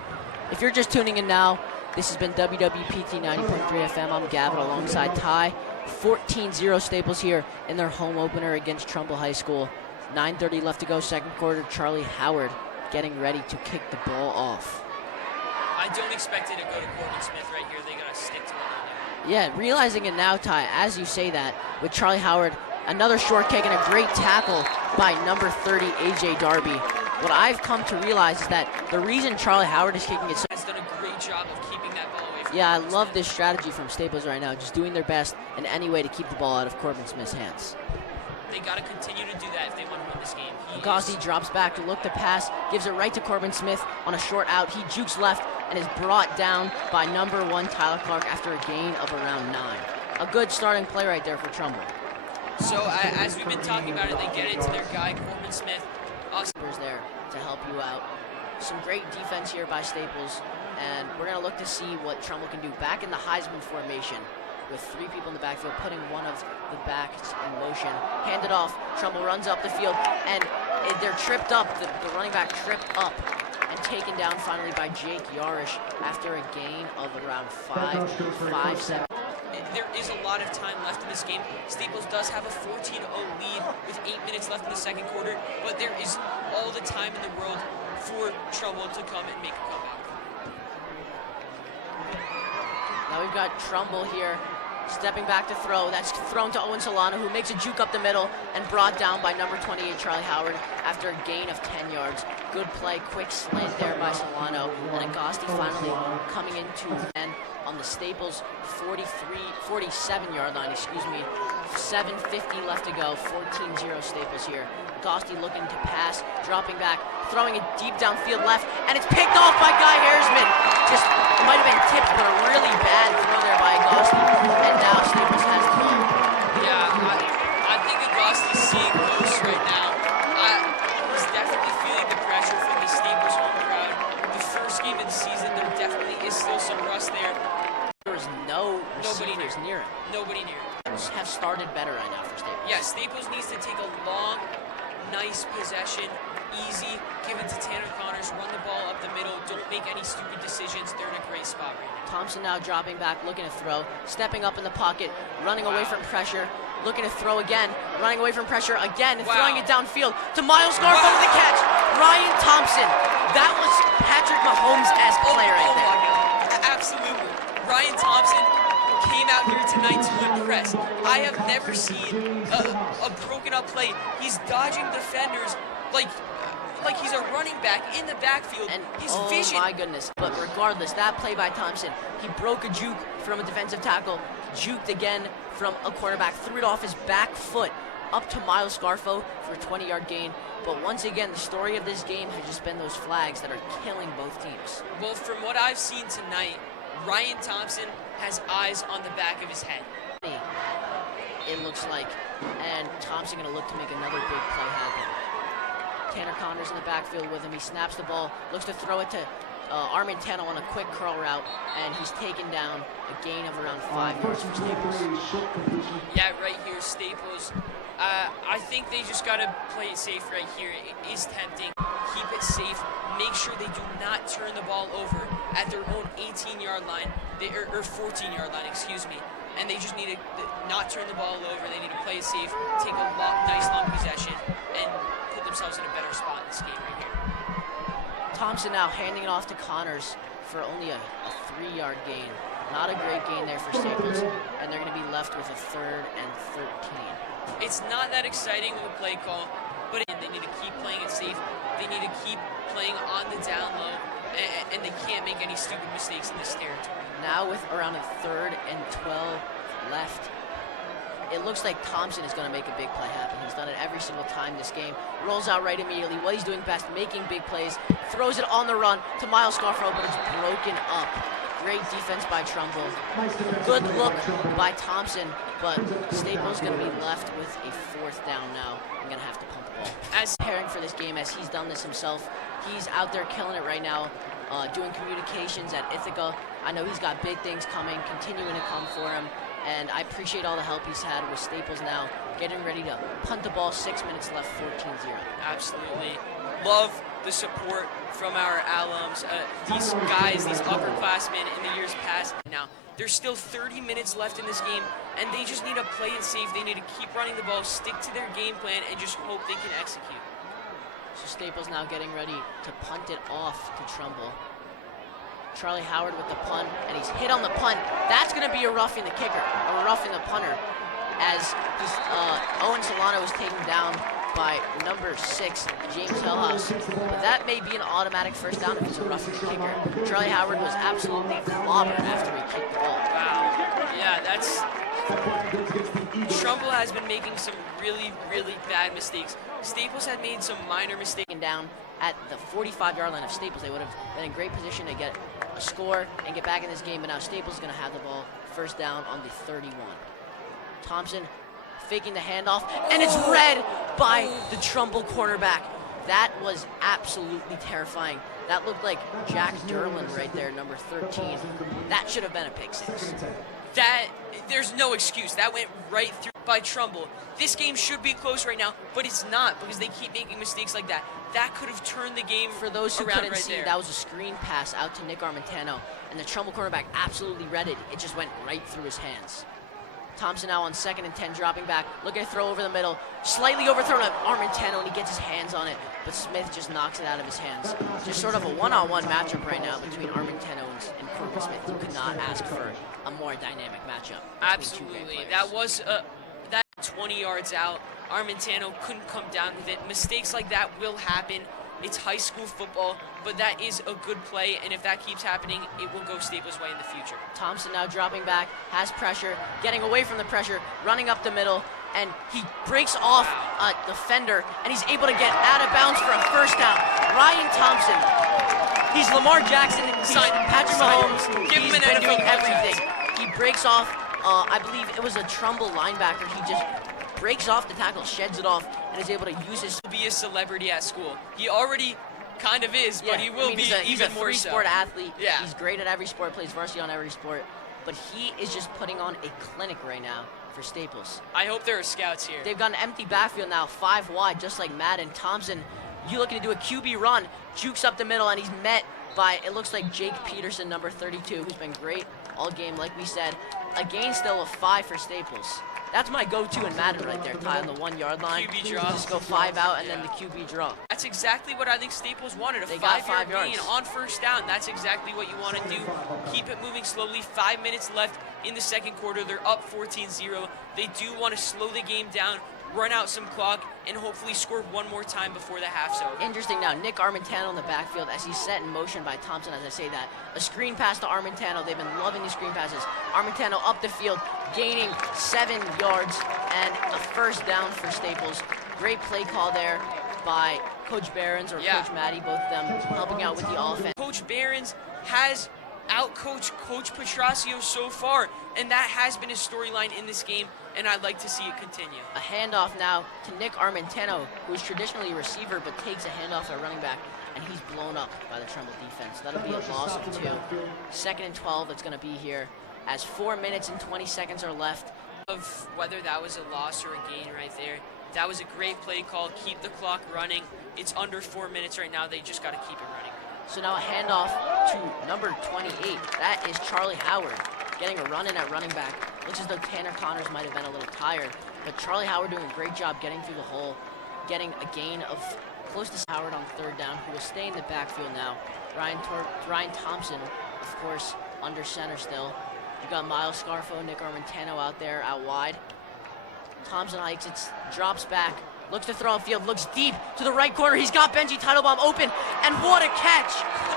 If you're just tuning in now, this has been WWPT 90.3 FM. I'm Gavin alongside Ty. 14-0 Staples here in their home opener against Trumbull High School. 9:30 left to go, second quarter. Charlie Howard getting ready to kick the ball off. I don't expect it to go to Corbin Smith right here. They got to stick to what they're doing. Yeah, realizing it now, Ty, as you say that, with Charlie Howard, another short kick and a great tackle by number 30, A.J. Darby. What I've come to realize is that the reason Charlie Howard is kicking it so... Has done a great job of keeping that ball away from Yeah, I Corbin love Smith. this strategy from Staples right now, just doing their best in any way to keep the ball out of Corbin Smith's hands. They got to continue to do that if they want to win this game. Gosti drops back to look to pass, gives it right to Corbin Smith on a short out. He jukes left and is brought down by number 1 Tyler Clark after a gain of around 9. A good starting play right there for Trumbull. So as we've been talking about it, they get it to their guy, Corbin Smith. There to help you out. Some great defense here by Staples, and we're going to look to see what Trumbull can do. Back in the Heisman formation with 3 people in the backfield, putting one of the backs in motion. Handed off, Trumbull runs up the field, and they're tripped up. The running back tripped up and taken down finally by Jake Yarish after a gain of around 5-7. There is a lot of time left in this game. Staples does have a 14-0 lead with 8 minutes left in the second quarter, but there is all the time in the world for Trumbull to come and make a comeback. Now we've got Trumbull here, stepping back to throw. That's thrown to Owen Solano, who makes a juke up the middle and brought down by number 28, Charlie Howard, after a gain of 10 yards. Good play, quick slant there by Solano, and Agosti finally coming into end on the Staples 47-yard line, 7:50 left to go, 14-0 Staples here. Agosti looking to pass, dropping back, throwing it deep downfield left, and it's picked off by Guy Hairsman. Just might have been tipped, but a really bad throw there by Agosti, and now Staples has the ball. Yeah, I think Agosti's seeing ghosts right now. He's definitely feeling the pressure from the Staples home crowd. The first game of the season, there definitely is still some rust there. There was no receivers near him. Nobody near him. Have started better right now for Staples. Yeah, Staples needs to take a long, nice possession, easy, give it to Tanner Connors, run the ball up the middle, don't make any stupid decisions. They're in a great spot right now. Thompson now dropping back, looking to throw, stepping up in the pocket, running away from pressure, looking to throw again, running away from pressure again, and throwing it downfield to Miles Garfield with the catch. Ryan Thompson. That was Patrick Mahomes-esque play right there. My God. Absolutely. Ryan Thompson came out here tonight to impress. I have never seen a broken up play. He's dodging defenders like he's a running back in the backfield. And his oh vision. my goodness. But regardless, that play by Thompson, he broke a juke from a defensive tackle, juked again from a quarterback, threw it off his back foot, up to Miles Scarfo for a 20-yard gain. But once again, the story of this game has just been those flags that are killing both teams. Well, from what I've seen tonight, Ryan Thompson has eyes on the back of his head. It looks like, and Thompson going to look to make another big play happen. Tanner Connors in the backfield with him. He snaps the ball, looks to throw it to Armentano on a quick curl route, and he's taken down a gain of around 5 yards for Staples. Yeah, right here, Staples. I think they just got to play it safe right here. It is tempting. Keep it safe. Make sure they do not turn the ball over at their own 18-yard line, or 14-yard line, excuse me. And they just need to not turn the ball over. They need to play it safe, take a nice long possession, and put themselves in a better spot in this game right here. Thompson now handing it off to Connors for only a 3-yard gain. Not a great gain there for Staples, and they're going to be left with a 3rd and 13. It's not that exciting of a play call, but they need to keep playing it safe. They need to keep playing on the down low, and they can't make any stupid mistakes in this territory. Now with around a 3rd and 12 left, it looks like Thompson is going to make a big play happen. He's done it every single time this game. Rolls out right immediately. What he's doing best, making big plays. Throws it on the run to Miles Scarfo, but it's broken up. Great defense by Trumbull. Good look by Thompson, but Staples going to be left with a 4th down now. I'm going to have to punt the ball. As preparing for this game, as he's done this himself, he's out there killing it right now, doing communications at Ithaca. I know he's got big things coming, continuing to come for him. And I appreciate all the help he's had with Staples now, getting ready to punt the ball, 6 minutes left, 14-0. Absolutely. Love the support from our alums. These guys, these upperclassmen in the years past. Now, there's still 30 minutes left in this game, and they just need to play it safe. They need to keep running the ball, stick to their game plan, and just hope they can execute. So Staples now getting ready to punt it off to Trumbull. Charlie Howard with the punt, and he's hit on the punt. That's going to be a roughing the kicker, a roughing the punter, as Owen Solano was taken down by number 6, James Hillhouse. But that may be an automatic first down if it's a roughing the kicker. Charlie Howard was absolutely clobbered after he kicked the ball. Wow. Yeah, that's... Trumbull has been making some really, really bad mistakes. Staples had made some minor mistakes. Down at the 45-yard line of Staples, they would have been in great position to get a score and get back in this game, but now Staples is going to have the ball first down on the 31. Thompson faking the handoff, and it's read by the Trumbull cornerback. That was absolutely terrifying. That looked like Jack Derlin right there, number 13. That should have been a pick 6. There's no excuse. That went right through by Trumbull. This game should be close right now, but it's not because they keep making mistakes like that. That could have turned the game for those who around couldn't right see. there. That was a screen pass out to Nick Armentano, and the Trumbull cornerback absolutely read it. It just went right through his hands. Thompson now on 2nd and 10, dropping back, looking to throw over the middle, slightly overthrown at Armentano, and he gets his hands on it, but Smith just knocks it out of his hands. Just sort of a one-on-one matchup right now between Armentano and Corbin Smith. You could not ask for a more dynamic matchup. Absolutely. That was that 20 yards out. Armentano couldn't come down with it. Mistakes like that will happen. It's high school football, but that is a good play, and if that keeps happening, it will go Staples' way in the future. Thompson now dropping back, has pressure, getting away from the pressure, running up the middle, and he breaks off a defender, and he's able to get out of bounds for a first down. Ryan Thompson, he's Lamar Jackson, he's Patrick Mahomes, Give him he's an been NFL doing contract. everything. He breaks off, I believe it was a Trumbull linebacker, he just breaks off the tackle, sheds it off, and is able to use his... Be a celebrity at school. He already kind of is, but he will be he's even a more so. three-sport athlete. Yeah. He's great at every sport, plays varsity on every sport, but he is just putting on a clinic right now for Staples. I hope there are scouts here. They've got an empty backfield now, 5 wide, just like Madden. Thompson, you looking to do a QB run, jukes up the middle, and he's met by, it looks like Jake Peterson, number 32, who's been great all game, like we said. A gain still of 5 for Staples. That's my go-to in Madden right there, Ty, on the 1-yard line. QB draw. Just go 5 out and then the QB draw. That's exactly what I think Staples wanted, They a got 5-yard 5 yards. gain on first down. That's exactly what you want to do. Keep it moving slowly. 5 minutes left in the second quarter. They're up 14-0. They do want to slow the game down, run out some clock, and hopefully score one more time before the half's over. Interesting now, Nick Armentano in the backfield as he's set in motion by Thompson, as I say that. A screen pass to Armentano. They've been loving these screen passes. Armentano up the field, gaining 7 yards and a first down for Staples. Great play call there by Coach Behrens or Coach Maddie, both of them helping out with the offense. Coach Behrens has outcoached Coach Petrosio so far, and that has been his storyline in this game, and I'd like to see it continue. A handoff now to Nick Armentano, who is traditionally a receiver but takes a handoff at running back, and he's blown up by the Trumbull defense. That'll be a loss of 2. 2nd and 12 it's going to be here as 4 minutes and 20 seconds are left. Of whether that was a loss or a gain right there. That was a great play call. Keep the clock running. It's under 4 minutes right now. They just got to keep it running. So now a handoff to number 28. That is Charlie Howard getting a run in at running back. Looks as though Tanner Connors might have been a little tired, but Charlie Howard doing a great job getting through the hole, getting a gain of close to Howard on 3rd down, who will stay in the backfield now. Ryan Thompson, of course, under center still. You got Miles Scarfo, Nick Armentano out there, out wide. Thompson hikes, it drops back, looks to throw upfield, looks deep to the right corner. He's got Benji Teitelbaum open, and what a catch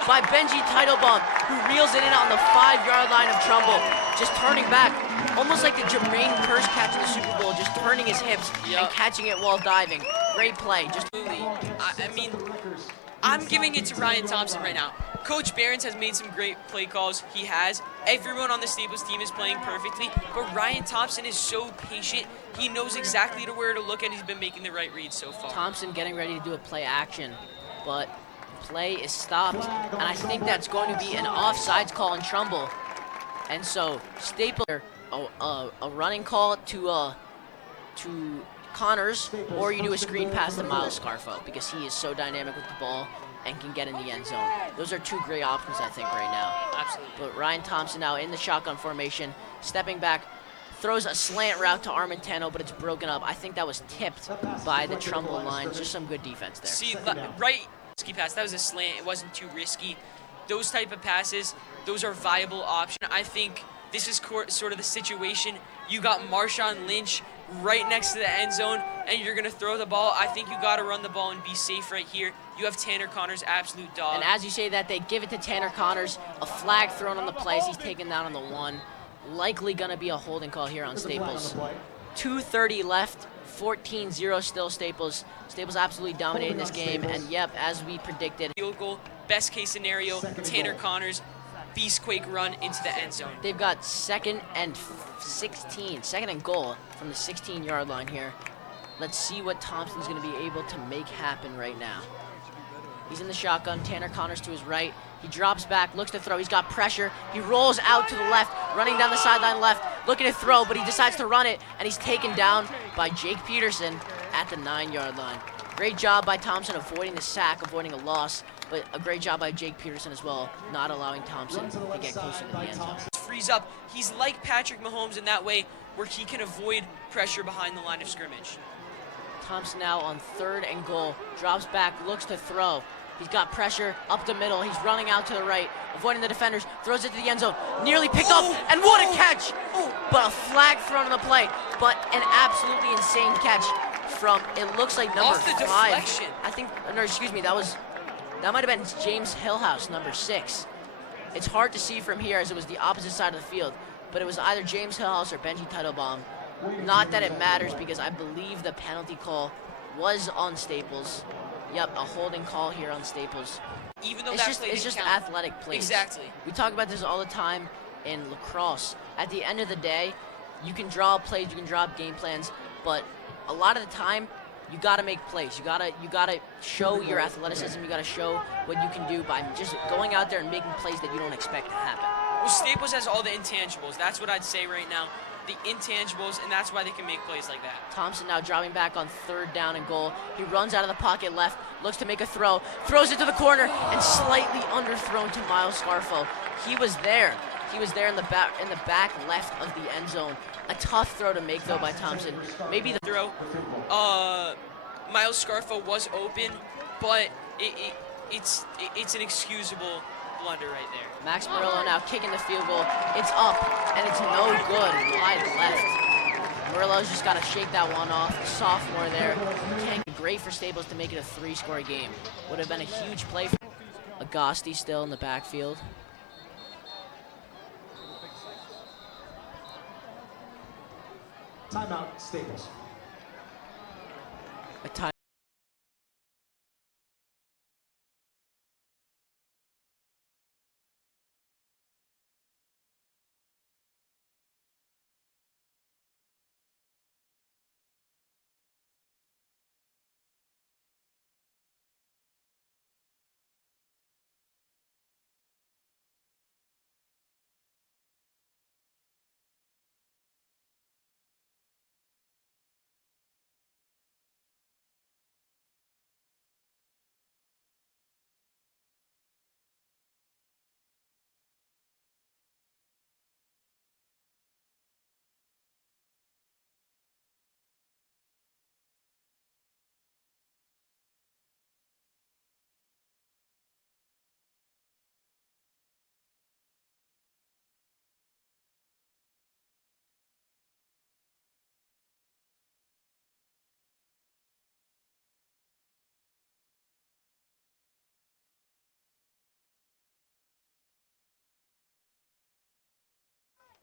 by Benji Teitelbaum, who reels it in on the 5-yard line of Trumbull, just turning back, almost like the Jermaine Kearse catch in the Super Bowl, just turning his hips and catching it while diving. Great play. I mean, I'm giving it to Ryan Thompson right now. Coach Behrens has made some great play calls. He has. Everyone on the Staples team is playing perfectly, but Ryan Thompson is so patient. He knows exactly where to look, and he's been making the right reads so far. Thompson getting ready to do a play action, but play is stopped, and I think that's going to be an offsides call in Trumbull. And so Staples, a running call to Connors, or you do a screen pass to Miles Scarfo because he is so dynamic with the ball and can get in the end zone. Those are 2 great options, I think, right now. Absolutely. But Ryan Thompson now in the shotgun formation, stepping back, throws a slant route to Armentano, but it's broken up. I think that was tipped by the Trumbull line. Just some good defense there. See, right risky pass. That was a slant. It wasn't too risky. Those type of passes, those are viable options. I think this is sort of the situation. You got Marshawn Lynch right next to the end zone, and you're going to throw the ball. I think you got to run the ball and be safe right here. You have Tanner Connors, absolute dog. And as you say that, they give it to Tanner Connors. A flag thrown on the plays. He's taken down on the 1. Likely going to be a holding call here on Staples. 2:30 left, 14-0 still Staples. Staples absolutely dominating this game, and yep, as we predicted. Field goal, best case scenario, Tanner Connors, beastquake run into the end zone. They've got 2nd and 16, 2nd and goal from the 16-yard line here. Let's see what Thompson's going to be able to make happen right now. He's in the shotgun, Tanner Connors to his right. He drops back, looks to throw, he's got pressure. He rolls out to the left, running down the sideline left, looking to throw, but he decides to run it, and he's taken down by Jake Peterson at the 9-yard line. Great job by Thompson avoiding the sack, avoiding a loss, but a great job by Jake Peterson as well, not allowing Thompson to get closer to the end zone. Frees up. He's like Patrick Mahomes in that way where he can avoid pressure behind the line of scrimmage. Thompson now on 3rd and goal, drops back, looks to throw. He's got pressure up the middle. He's running out to the right, avoiding the defenders, throws it to the end zone, nearly picked up, and what a catch! But a flag thrown on the play, but an absolutely insane catch from, it looks like number off the 5. Deflection. I think, no, excuse me, that might have been James Hillhouse, number 6. It's hard to see from here as it was the opposite side of the field, but it was either James Hillhouse or Benji Teitelbaum. Not that it matters because I believe the penalty call was on Staples. Yep, a holding call here on Staples. Even though it's just athletic plays. Exactly. We talk about this all the time in lacrosse. At the end of the day, you can draw plays, you can draw up game plans, but a lot of the time, you gotta make plays. You gotta show your athleticism. You gotta show what you can do by just going out there and making plays that you don't expect to happen. Well, Staples has all the intangibles. That's what I'd say right now. The intangibles, and that's why they can make plays like that. Thompson now dropping back on 3rd down and goal. He runs out of the pocket left, looks to make a throw, throws it to the corner, and slightly underthrown to Miles Scarfo. He was there. He was there in the back left of the end zone. A tough throw to make though by Thompson. Maybe the throw. Miles Scarfo was open, but it's an excusable blunder right there. Max Murillo now kicking the field goal. It's up, and it's no good. Wide left. Murillo's just got to shake that one off. The sophomore there. Great for Staples to make it a 3-score game. Would have been a huge play for Agosti still in the backfield. Timeout, Staples. A time.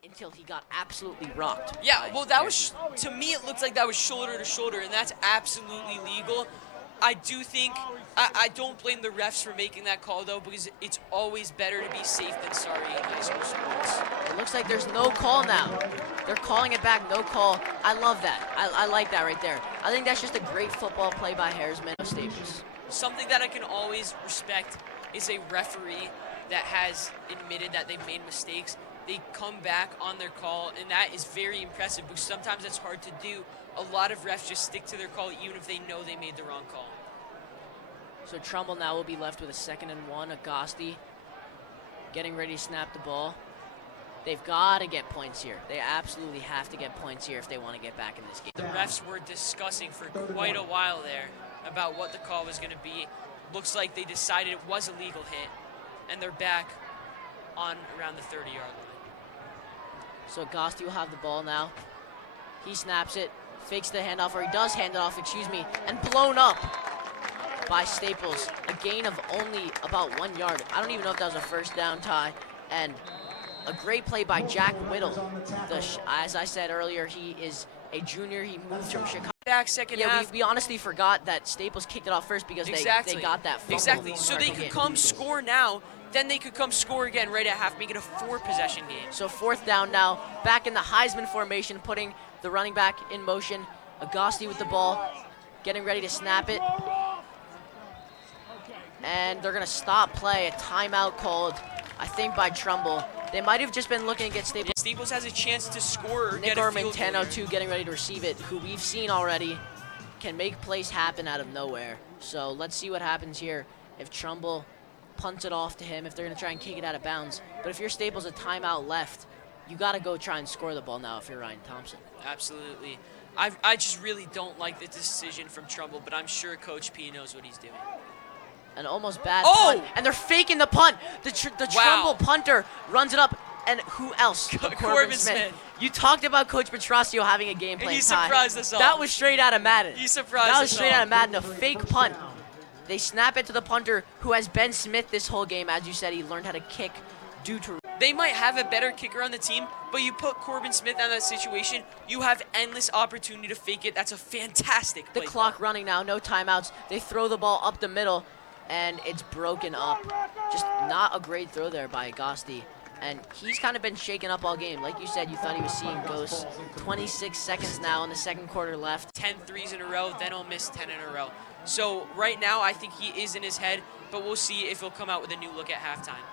Until he got absolutely rocked. Yeah, well, that was, to me, it looked like that was shoulder to shoulder, and that's absolutely legal. I do think, I don't blame the refs for making that call, though, because it's always better to be safe than sorry in high school sports. It looks like there's no call now. They're calling it back, no call. I love that. I like that right there. I think that's just a great football play by Harrisman of Staples. Something that I can always respect is a referee that has admitted that they've made mistakes. They come back on their call, and that is very impressive because sometimes that's hard to do. A lot of refs just stick to their call even if they know they made the wrong call. So Trumbull now will be left with a 2nd and 1. Agosti getting ready to snap the ball. They've got to get points here. They absolutely have to get points here if they want to get back in this game. The refs were discussing for quite a while there about what the call was going to be. Looks like they decided it was a legal hit, and they're back on around the 30-yard line. So Agosti will have the ball now. He snaps it, fakes the handoff, or he does hand it off, excuse me, and blown up by Staples. A gain of only about 1 yard. I don't even know if that was a first down tie. And a great play by Jack Whittle. As I said earlier, he is a junior. He moved from Chicago. Back second half. We honestly forgot that Staples kicked it off first because they got that fumble. Exactly. So they could come score now. Then they could come score again right at half, make it a 4-possession game. So 4th down now, back in the Heisman formation, putting the running back in motion. Agosti with the ball, getting ready to snap it. And they're going to stop play. A timeout called, I think, by Trumbull. They might have just been looking to get Staples. Staples has a chance to score or Nick get a field goal. Armentano, too, getting ready to receive it, who we've seen already can make plays happen out of nowhere. So let's see what happens here if Trumbull punts it off to him, if they're going to try and kick it out of bounds. But if you're Staples, a timeout left, you got to go try and score the ball now if you're Ryan Thompson. Absolutely. I just really don't like the decision from Trumbull, but I'm sure Coach P knows what he's doing. An almost bad punt, and they're faking the punt. The Trumbull punter runs it up, and who else? Corbin Smith. You talked about Coach Petrosio having a game plan. He surprised us all. That was straight out of Madden. He surprised us all. That was straight out of Madden, a fake punt. They snap it to the punter, who has Ben Smith this whole game. As you said, he learned how to kick due to... They might have a better kicker on the team, but you put Corbin Smith in that situation, you have endless opportunity to fake it. That's a fantastic play. The clock running now, no timeouts. They throw the ball up the middle, and it's broken up. Just not a great throw there by Agosti. And he's kind of been shaken up all game. Like you said, you thought he was seeing ghosts. 26 seconds now in the 2nd quarter left. 10 threes in a row, then he'll miss 10 in a row. So right now, I think he is in his head, but we'll see if he'll come out with a new look at halftime.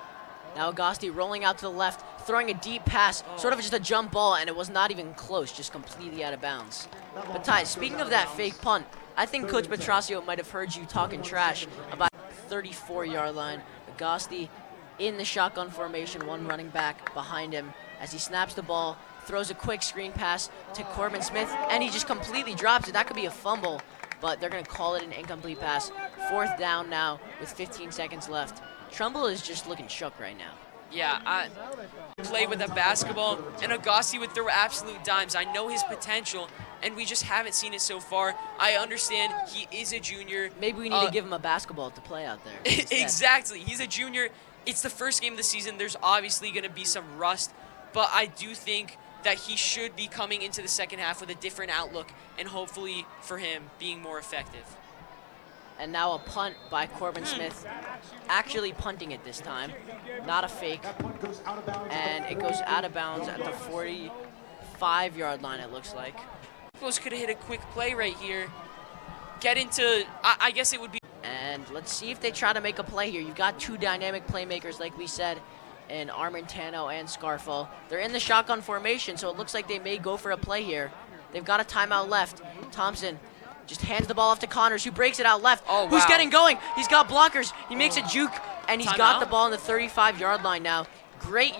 Now Agosti rolling out to the left, throwing a deep pass, sort of just a jump ball, and it was not even close, just completely out of bounds. But Ty, speaking of that fake punt, I think Coach Petrosio might have heard you talking trash about 34-yard line. Agosti in the shotgun formation, one running back behind him as he snaps the ball, throws a quick screen pass to Corbin Smith, and he just completely drops it. That could be a fumble, but they're going to call it an incomplete pass. 4th down now with 15 seconds left. Trumbull is just looking shook right now. Yeah, I play with a basketball, and Agassi would throw absolute dimes. I know his potential, and we just haven't seen it so far. I understand he is a junior. Maybe we need to give him a basketball to play out there. instead. Exactly. He's a junior. It's the first game of the season. There's obviously going to be some rust, but I do think that he should be coming into the second half with a different outlook, and hopefully for him being more effective. And now a punt by Corbin Smith, actually punting it this time, not a fake. And it goes out of bounds at the 45-yard line, it looks like. Staples could have hit a quick play right here. Get into, I guess it would be. And let's see if they try to make a play here. You've got two dynamic playmakers, like we said, in Armentano and Scarfo. They're in the shotgun formation, so it looks like they may go for a play here. They've got a timeout left. Thompson just hands the ball off to Connors, who breaks it out left. Oh, Who's wow. getting going? He's got blockers. He makes a juke, and he's got Timeout? the ball on the 35-yard line now. Great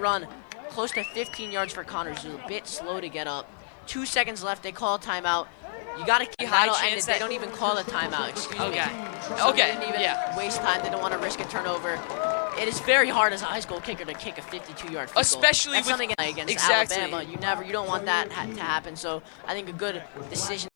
run. Close to 15 yards for Connors. He's a bit slow to get up. 2 seconds left. They call a timeout. You got to keep High that'll end chance it. They that- don't even call a timeout. Excuse me. Okay. So Okay, They didn't even yeah. waste time. They don't want to risk a turnover. It is very hard as a high school kicker to kick a 52-yard field goal. Especially That's with- something against exactly. Alabama. You don't want that to happen. So I think a good decision.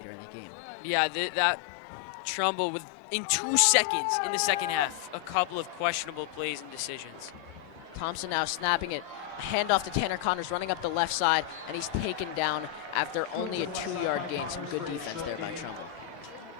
Later in the game. Yeah, that Trumbull in 2 seconds in the second half, a couple of questionable plays and decisions. Thompson now snapping it. Handoff to Tanner Connors, running up the left side, and he's taken down after only a 2-yard gain. Some good defense there by Trumbull.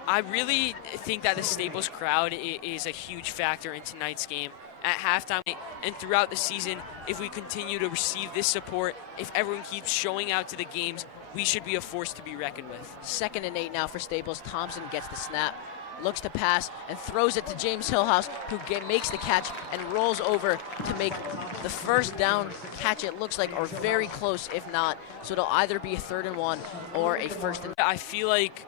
I really think that the Staples crowd is a huge factor in tonight's game. At halftime and throughout the season, if we continue to receive this support, if everyone keeps showing out to the games, we should be a force to be reckoned with. 2nd and 8 now for Staples. Thompson gets the snap, looks to pass, and throws it to James Hillhouse, who makes the catch and rolls over to make the first down catch, it looks like, or very close, if not. So it'll either be a 3rd and 1 or a 1st and... I feel like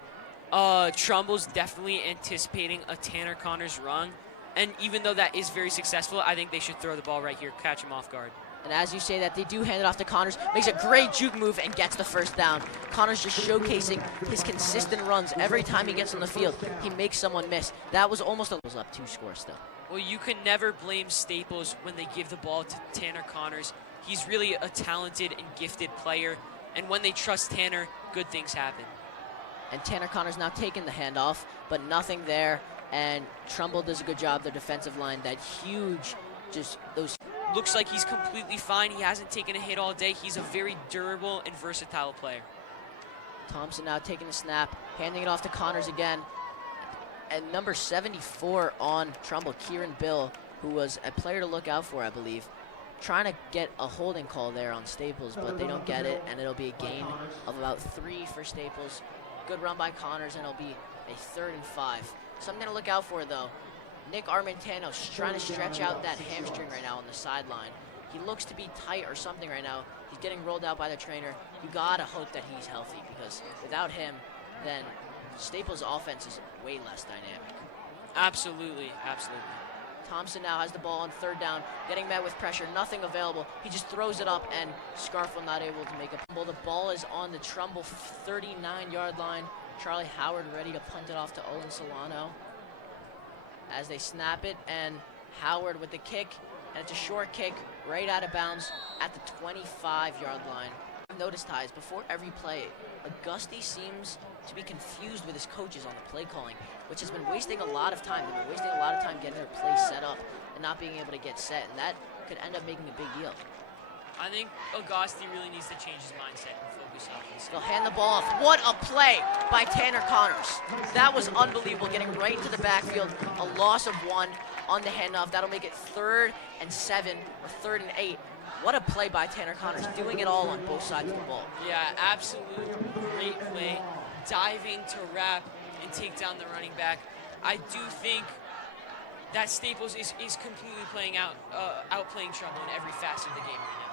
Trumbull's definitely anticipating a Tanner Connors run, and even though that is very successful, I think they should throw the ball right here, catch him off guard. And as you say that, they do hand it off to Connors, makes a great juke move and gets the first down. Connors just showcasing his consistent runs. Every time he gets on the field, he makes someone miss. That was almost was up 2 scores still. Well, you can never blame Staples when they give the ball to Tanner Connors. He's really a talented and gifted player, and when they trust Tanner, good things happen. And Tanner Connors now taking the handoff, but nothing there. And Trumbull does a good job, their defensive line. That huge, just those... Looks like he's completely fine. He hasn't taken a hit all day. He's a very durable and versatile player. Thompson now taking the snap, handing it off to Connors again. And number 74 on Trumbull, Kieran Bill, who was a player to look out for, I believe, trying to get a holding call there on Staples, but they don't get it, and it'll be a gain of about 3 for Staples. Good run by Connors, and it'll be a 3rd and 5. Something to look out for, though. Nick Armentano's trying to stretch out that hamstring right now on the sideline. He looks to be tight or something right now. He's getting rolled out by the trainer. You gotta hope that he's healthy, because without him, then Staples' offense is way less dynamic. Absolutely, absolutely. Thompson now has the ball on third down, getting met with pressure, nothing available. He just throws it up, and Scarfo not able to make a fumble. The ball is on the Trumbull 39-yard line. Charlie Howard ready to punt it off to Owen Solano as they snap it, and Howard with the kick, and it's a short kick right out of bounds at the 25-yard line. I've noticed, Ties, before every play, Auguste seems to be confused with his coaches on the play calling, which has been wasting a lot of time. They've been wasting a lot of time getting their play set up and not being able to get set, and that could end up making a big deal. I think Auguste really needs to change his mindset and focus on this. They'll hand the ball off. What a play by Tanner Connors. That was unbelievable, getting right into the backfield. A loss of 1 on the handoff. That'll make it 3rd and 7 or 3rd and 8. What a play by Tanner Connors, doing it all on both sides of the ball. Yeah, absolute great play. Diving to wrap and take down the running back. I do think that Staples is completely outplaying Trumbull in every facet of the game right now.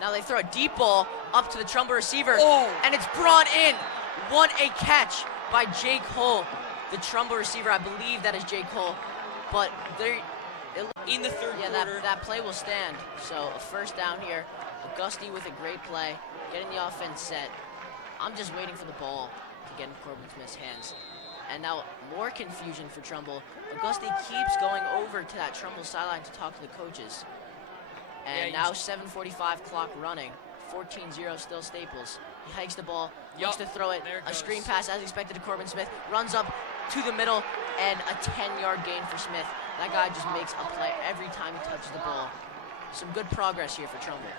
Now they throw a deep ball up to the Trumbull receiver, Oh. and it's brought in. What a catch by Jake Hull, the Trumbull receiver. I believe that is Jake Hull, but In the third yeah, quarter. that play will stand. So a first down here. Auguste with a great play, getting the offense set. I'm just waiting for the ball to get in Corbin Smith's hands. And now more confusion for Trumbull. Auguste keeps going over to that Trumbull sideline to talk to the coaches. And Yeah, now 7:45 clock running. 14-0 still Staples. He hikes the ball, looks to throw it. There it A goes. screen pass as expected to Corbin Smith. Runs up to the middle, and a 10-yard gain for Smith. That guy just makes a play every time he touches the ball. Some good progress here for Trumbull.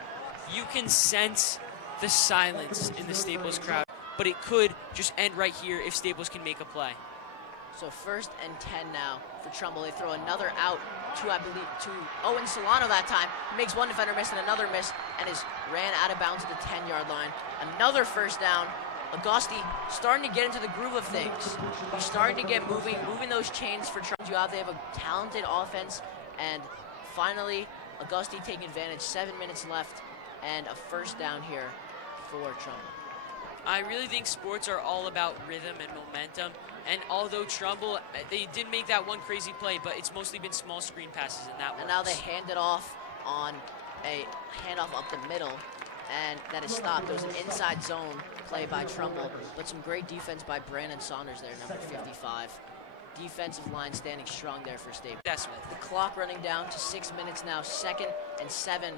You can sense the silence in the Staples crowd, but it could just end right here if Staples can make a play. So 1st and 10 now for Trumbull. They throw another out to, I believe, to Owen Solano that time. He makes one defender miss and another miss, and is ran out of bounds at the 10-yard line. Another first down. Auguste starting to get into the groove of things. He's starting to get moving those chains for Trumbull. They have a talented offense, and finally, Auguste taking advantage. 7 minutes left, and a first down here for Trumbull. I really think sports are all about rhythm and momentum. And although Trumbull, they did make that one crazy play, but it's mostly been small screen passes, and that works. And now they hand it off on a handoff up the middle, and that is stopped. It was an inside zone play by Trumbull, but some great defense by Brandon Saunders there, number 55. Defensive line standing strong there for Staples. That's Smith. The clock running down to 6 minutes now, 2nd and 7.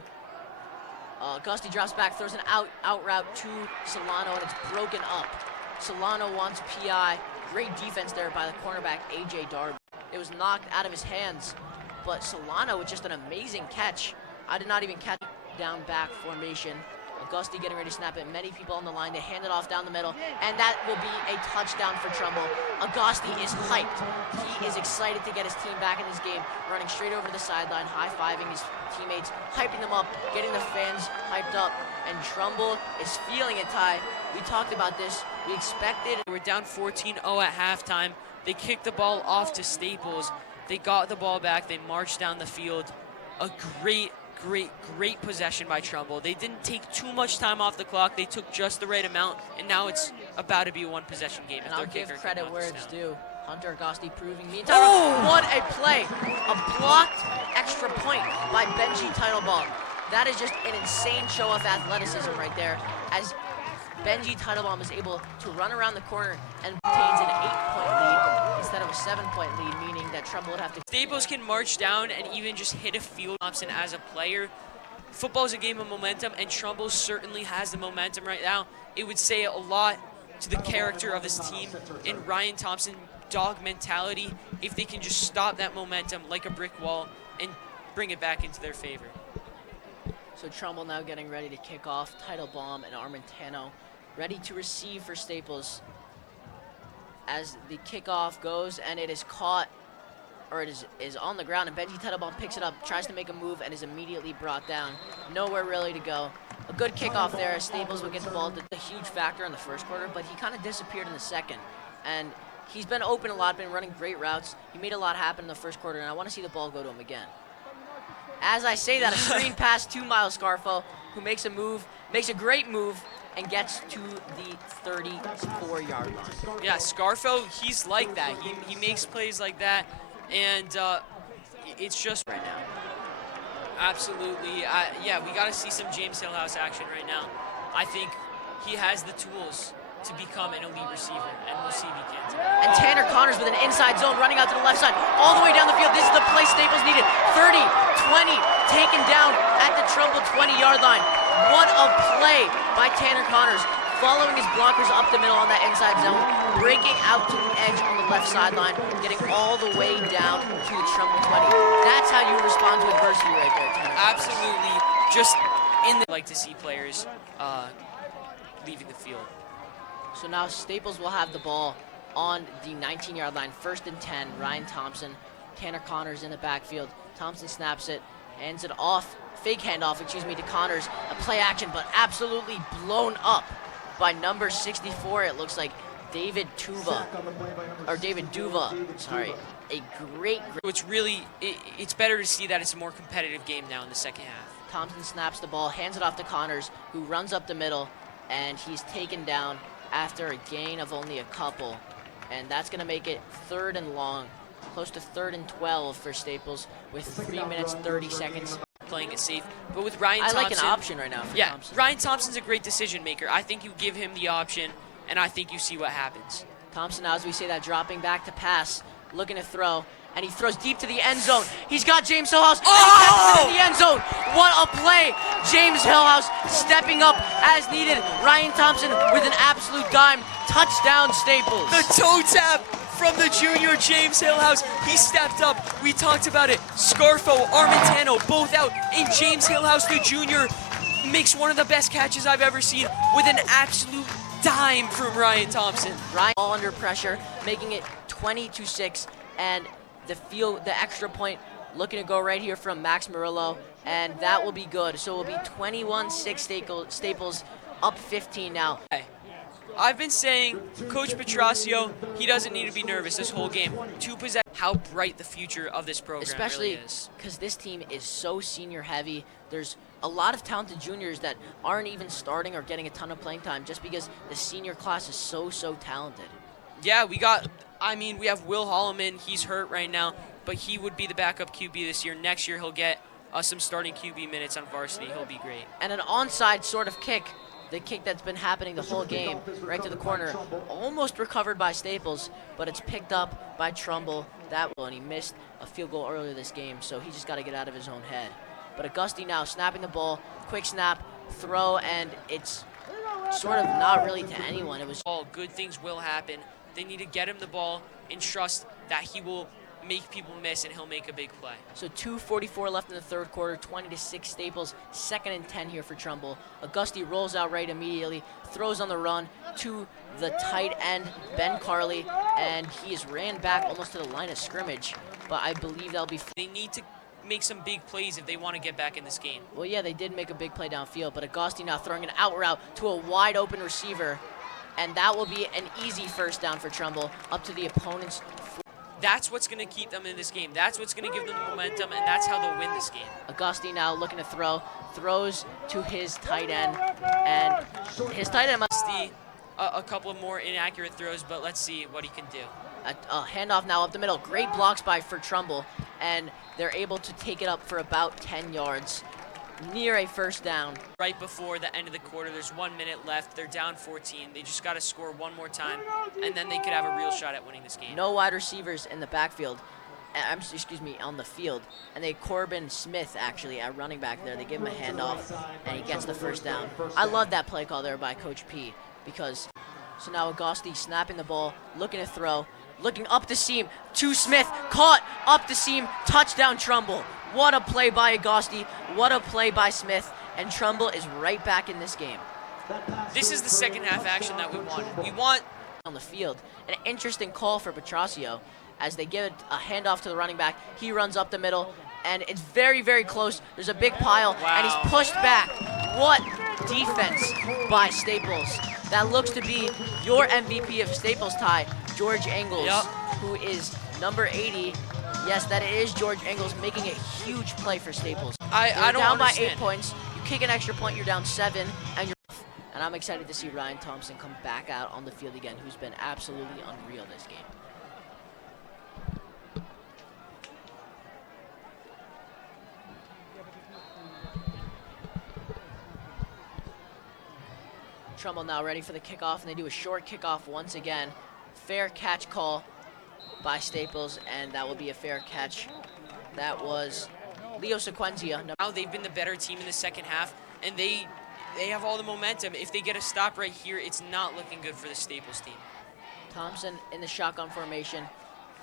Auguste drops back, throws an out route to Solano, and it's broken up. Solano wants PI. Great defense there by the cornerback, A.J. Darby. It was knocked out of his hands, but Solano with just an amazing catch. I did not even catch down back formation. Auguste getting ready to snap it. Many people on the line. They hand it off down the middle, and that will be a touchdown for Trumbull. Auguste is hyped. He is excited to get his team back in this game, running straight over the sideline, high-fiving his teammates, hyping them up, getting the fans hyped up, and Trumbull is feeling it, Ty. We talked about this. We expected. They were down 14-0 at halftime. They kicked the ball off to Staples. They got the ball back. They marched down the field. A great possession by Trumbull. They didn't take too much time off the clock. They took just the right amount, and now it's about to be a one-possession game. And I'll give credit where it's due. Hunter Auguste proving me. What a play! A blocked extra point by Benji Teitelbaum. That is just an insane show of athleticism right there, as Benji Teitelbaum is able to run around the corner and obtains an 8-point lead instead of a 7-point lead, meaning that Trumbull would have to. Staples can march down and even just hit a field. Thompson as a player. Football is a game of momentum, and Trumbull certainly has the momentum right now. It would say a lot to the character of his team and Ryan Thompson dog mentality if they can just stop that momentum like a brick wall and bring it back into their favor. So Trumbull now getting ready to kick off. Teitelbaum and Armentano ready to receive for Staples as the kickoff goes, and it is caught, or it is on the ground, and Benji Teitelbaum picks it up, tries to make a move, and is immediately brought down. Nowhere really to go. A good kickoff there as Staples will get the ball. A huge factor in the first quarter, but he kind of disappeared in the second. And He's been open a lot, been running great routes. He made a lot happen in the first quarter, and I want to see the ball go to him again. As I say that, a screen pass to Miles Scarfo, who makes a move, makes a great move, and gets to the 34-yard line. Yeah, Scarfo, he's like that. He makes plays like that, and it's just Right now. absolutely, yeah, we got to see some James Hillhouse action right now. I think he has the tools to become an elite receiver, and we'll see if he can today. And Tanner Connors with an inside zone running out to the left side, all the way down the field. This is the play Staples needed. 30, 20, taken down at the Trumbull 20-yard line. What a play by Tanner Connors, following his blockers up the middle on that inside zone, breaking out to the edge on the left sideline, getting all the way down to the Trumbull 20. That's how you respond to adversity right there, Tanner Connors. Absolutely, just in the like to see players leaving the field. So now Staples will have the ball on the 19-yard line, 1st and 10. Ryan Thompson, Tanner Connors in the backfield. Thompson snaps it, hands it off, fake handoff, to Connors. A play action, but absolutely blown up by number 64. It looks like David Duva. Sorry. A great. It's really, it's better to see that it's a more competitive game now in the second half. Thompson snaps the ball, hands it off to Connors, who runs up the middle, and he's taken down after a gain of only a couple. And that's going to make it 3rd and long, close to 3rd and 12 for Staples with 3 minutes, 30 seconds. Playing it safe, but with Ryan Thompson, I like an option right now for yeah, Thompson. Ryan Thompson's a great decision maker. I think you give him the option, and I think you see what happens. Thompson, now as we say that, dropping back to pass, looking to throw, and he throws deep to the end zone. He's got James Hillhouse, and he catches it in the end zone. What a play! James Hillhouse stepping up as needed. Ryan Thompson with an absolute dime. Touchdown, Staples. The toe tap from the junior James Hillhouse. He stepped up. We talked about it. Scarfo, Armentano, both out, and James Hillhouse, the junior, makes one of the best catches I've ever seen with an absolute dime from Ryan Thompson. Ryan all under pressure, making it 20-6, and the extra point looking to go right here from Max Murillo, and that will be good. So it will be 21-6 Staples, up 15 now. I've been saying, Coach Petrosio, he doesn't need to be nervous this whole game. To possess how bright the future of this program Especially really is. because this team is so senior heavy. There's a lot of talented juniors that aren't even starting or getting a ton of playing time just because the senior class is so talented. Yeah, we have Will Holloman. He's hurt right now, but he would be the backup QB this year. Next year, he'll get some starting QB minutes on varsity. He'll be great. And an onside sort of kick, the kick that's been happening the whole game, right to the corner, almost recovered by Staples, but it's picked up by Trumbull. And he missed a field goal earlier this game, so he just got to get out of his own head. But Auguste now snapping the ball, quick snap, throw, and it's sort of not really to anyone. It was All good things will happen. They need to get him the ball and trust that he will make people miss and he'll make a big play. So 2:44 left in the third quarter, 20-6 Staples, 2nd and 10 here for Trumbull. Auguste rolls out right immediately, throws on the run to the tight end, Ben Carley, and he is ran back almost to the line of scrimmage, but I believe that'll be. They need to make some big plays if they want to get back in this game. Well, yeah, they did make a big play downfield, but Auguste now throwing an out route to a wide open receiver, and that will be an easy first down for Trumbull up to the opponent's. That's what's going to keep them in this game. That's what's going to give them the momentum, and that's how they'll win this game. Auguste now looking to throws to his tight end, and his tight end must See a couple of more inaccurate throws, but let's see what he can do. a handoff now up the middle. Great blocks for Trumbull, and they're able to take it up for about 10 yards, near a first down. Right before the end of the quarter, there's 1 minute left. They're down 14. They just got to score one more time, and then they could have a real shot at winning this game. No wide receivers in the backfield. On the field. And Corbin Smith, actually, at running back there. They give him a handoff, and he gets the first down. I love that play call there by Coach P, because so now Auguste snapping the ball, looking to throw, looking up the seam to Smith, caught up the seam, touchdown Trumbull. What a play by Auguste, what a play by Smith, and Trumbull is right back in this game. This is the second half action that we want. We want on the field. An interesting call for Petrosio as they give a handoff to the running back. He runs up the middle, and it's very, very close. There's a big pile, and he's pushed back. What defense by Staples. That looks to be your MVP of Staples, Ty, George Engels, who is number 80. Yes, that is George Engels making a huge play for Staples. I don't down understand. by 8 points. You kick an extra point, you're down 7, and you're off. And I'm excited to see Ryan Thompson come back out on the field again, who's been absolutely unreal this game. Trumbull now ready for the kickoff, and they do a short kickoff once again. Fair catch call by Staples, and that will be a fair catch. That was Leo Sequenzia. Now they've been the better team in the second half, and they have all the momentum. If they get a stop right here, it's not looking good for the Staples team. Thompson in the shotgun formation,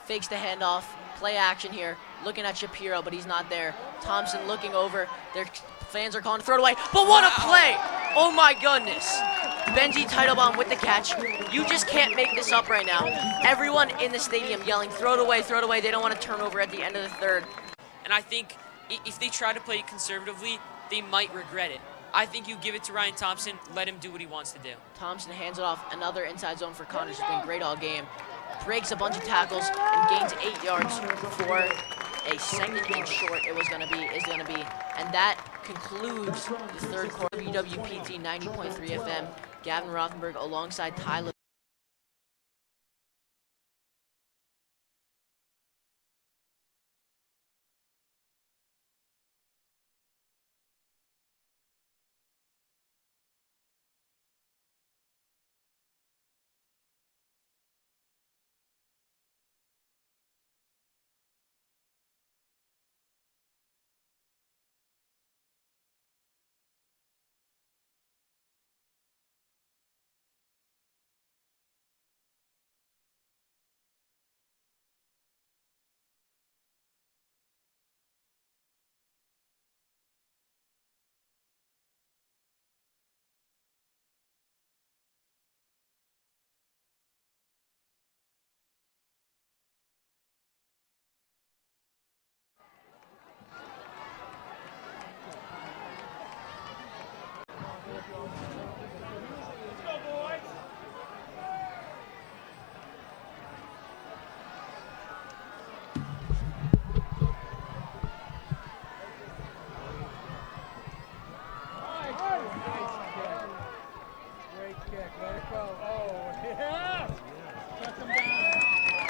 fakes the handoff, play action here, looking at Shapiro, but he's not there. Thompson looking over, their fans are calling to throw it away, but what a play! Oh my goodness. Benji Teitelbaum with the catch. You just can't make this up right now. Everyone in the stadium yelling, throw it away, throw it away. They don't want to turn over at the end of the third. And I think if they try to play it conservatively, they might regret it. I think you give it to Ryan Thompson, let him do what he wants to do. Thompson hands it off, another inside zone for Connors, who's been great all game. Breaks a bunch of tackles and gains 8 yards for a second and short is gonna be. And that concludes the third quarter. WWPT 90.3 FM. Gavin Rothenberg alongside Tyler.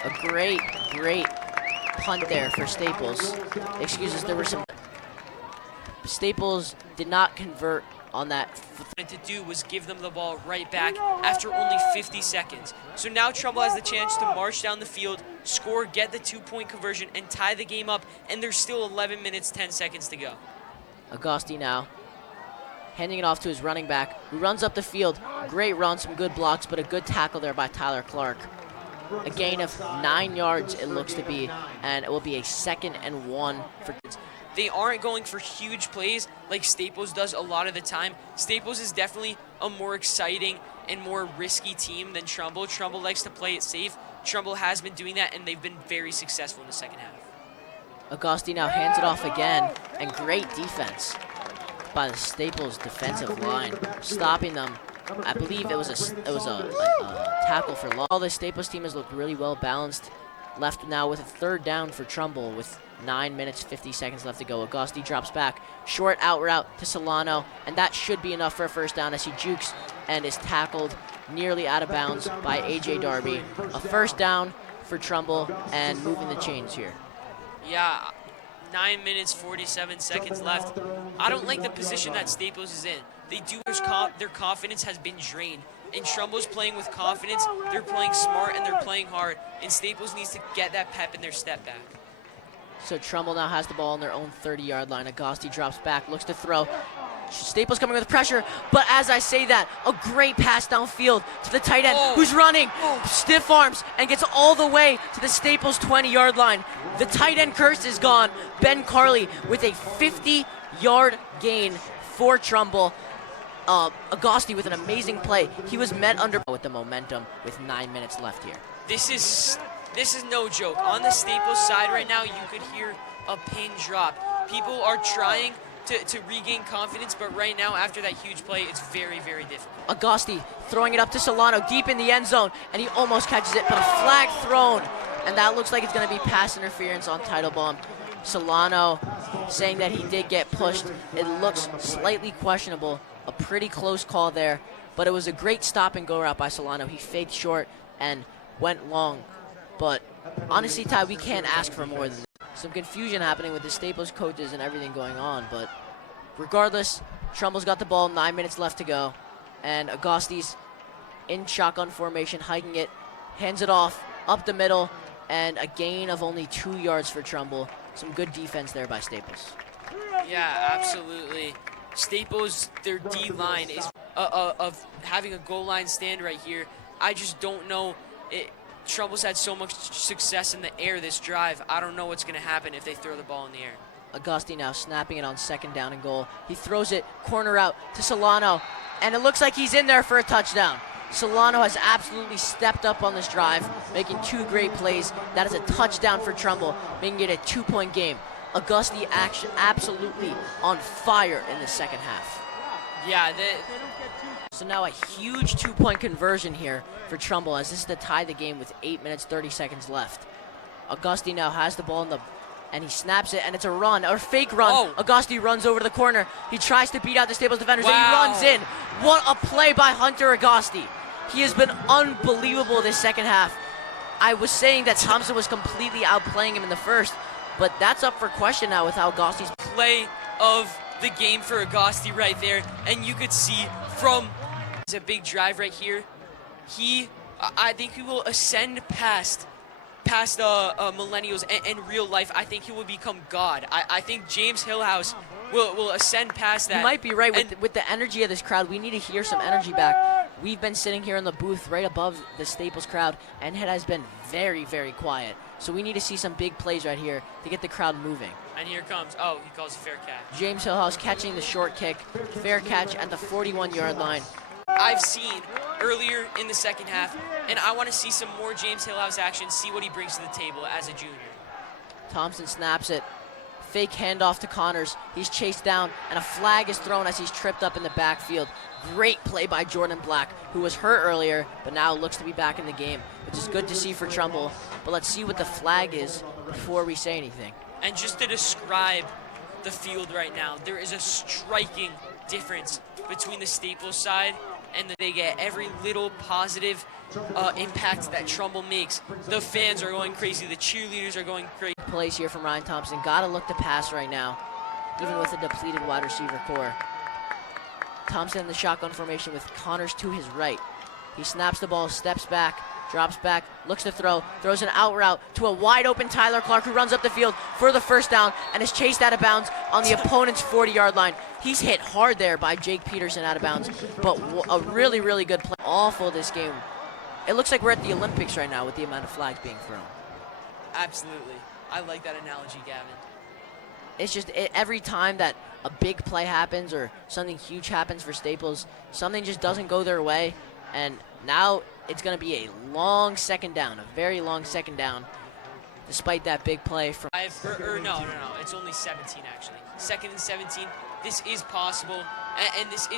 A great punt there for Staples. Excuses, there were some. Staples did not convert on that. What to do was give them the ball right back after only 50 seconds. So now Trumbull has the chance to march down the field, score, get the 2-point conversion, and tie the game up, and there's still 11 minutes, 10 seconds to go. Agosti now handing it off to his running back, who runs up the field. Great run, some good blocks, but a good tackle there by Tyler Clark. A gain of 9 yards, it looks to be, and it will be a 2nd and 1 for. They aren't going for huge plays like Staples does a lot of the time. Staples is definitely a more exciting and more risky team than Trumbull. Trumbull likes to play it safe. Trumbull has been doing that, and they've been very successful in the second half. Agosti now hands it off again, and great defense by the Staples defensive line, stopping them. I believe it was a tackle for loss. All the Staples team has looked really well balanced. Left now with a third down for Trumbull with 9 minutes, 50 seconds left to go. Agosti drops back, short out route to Solano, and that should be enough for a first down as he jukes and is tackled nearly out of bounds by A.J. Darby. A first down for Trumbull and moving the chains here. Yeah, 9 minutes, 47 seconds left. I don't like the position that Staples is in. They do, their confidence has been drained. And Trumbull's playing with confidence, they're playing smart, and they're playing hard. And Staples needs to get that pep in their step back. So Trumbull now has the ball on their own 30-yard line. Agosti drops back, looks to throw. Staples coming with pressure, but as I say that, a great pass downfield to the tight end who's running, stiff arms, and gets all the way to the Staples 20-yard line. The tight end curse is gone. Ben Carley with a 50-yard gain for Trumbull. Agosti with an amazing play. He was met under with the momentum with 9 minutes left here. This is no joke. On the Staples side right now, you could hear a pin drop. People are trying to regain confidence, but right now, after that huge play, it's very, very difficult. Agosti throwing it up to Solano deep in the end zone, and he almost catches it, but a flag thrown, and that looks like it's going to be pass interference on Teitelbaum. Solano saying that he did get pushed. It looks slightly questionable. A pretty close call there, but it was a great stop and go route by Solano. He faked short and went long, but honestly, Ty, we can't ask for more than this. Some confusion happening with the Staples coaches and everything going on, but regardless, Trumbull's got the ball, 9 minutes left to go, and Agosti's in shotgun formation, hiking it, hands it off, up the middle, and a gain of only 2 yards for Trumbull. Some good defense there by Staples. Yeah, absolutely. Staples, their D-line is of having a goal line stand right here. I just don't know. Trumbull's had so much success in the air this drive. I don't know what's going to happen if they throw the ball in the air. Agosti now snapping it on 2nd down and goal. He throws it corner out to Solano, and it looks like he's in there for a touchdown. Solano has absolutely stepped up on this drive, making 2 great plays. That is a touchdown for Trumbull, making it a 2-point game. Agosti absolutely on fire in the second half. Yeah, so now a huge 2-point conversion here for Trumbull, as this is to tie the game with 8 minutes 30 seconds left. Agosti now has the ball and he snaps it, and it's a run, or fake run. Oh. Agosti runs over to the corner. He tries to beat out the Staples defenders, Wow. and he runs in. What a play by Hunter Agosti. He has been unbelievable this second half. I was saying that Thompson was completely outplaying him in the first, but that's up for question now with Agosti's play of the game for Agosti right there, and you could see from it's a big drive right here. I think he will ascend past millennials and real life. I think he will become God. I think James Hillhouse will ascend past that. You might be right. With the energy of this crowd, we need to hear some energy back. We've been sitting here in the booth right above the Staples crowd, and it has been very, very quiet. So we need to see some big plays right here to get the crowd moving. And here comes, oh, he calls a fair catch. James Hillhouse catching the short kick. Fair catch at the 41-yard line. I've seen earlier in the second half, and I want to see some more James Hillhouse action, see what he brings to the table as a junior. Thompson snaps it. Fake handoff to Connors. He's chased down, and a flag is thrown as he's tripped up in the backfield. Great play by Jordan Black, who was hurt earlier, but now looks to be back in the game, which is good to see for Trumbull. But let's see what the flag is before we say anything. And just to describe the field right now, there is a striking difference between the Staples side and they get every little positive impact that Trumbull makes. The fans are going crazy. The cheerleaders are going crazy. Plays here from Ryan Thompson. Gotta look to pass right now, even with a depleted wide receiver core. Thompson in the shotgun formation with Connors to his right. He snaps the ball, steps back, drops back, looks to throw, throws an out route to a wide open Tyler Clark, who runs up the field for the first down and is chased out of bounds on the opponent's 40-yard line. He's hit hard there by Jake Peterson out of bounds, but a really, really good play. Awful this game. It looks like we're at the Olympics right now with the amount of flags being thrown. Absolutely. I like that analogy, Gavin. It's just every time that a big play happens or something huge happens for Staples, something just doesn't go their way, and now it's going to be a long second down, a very long second down, despite that big play from... No, it's only 17 actually. 2nd and 17. This is possible, and this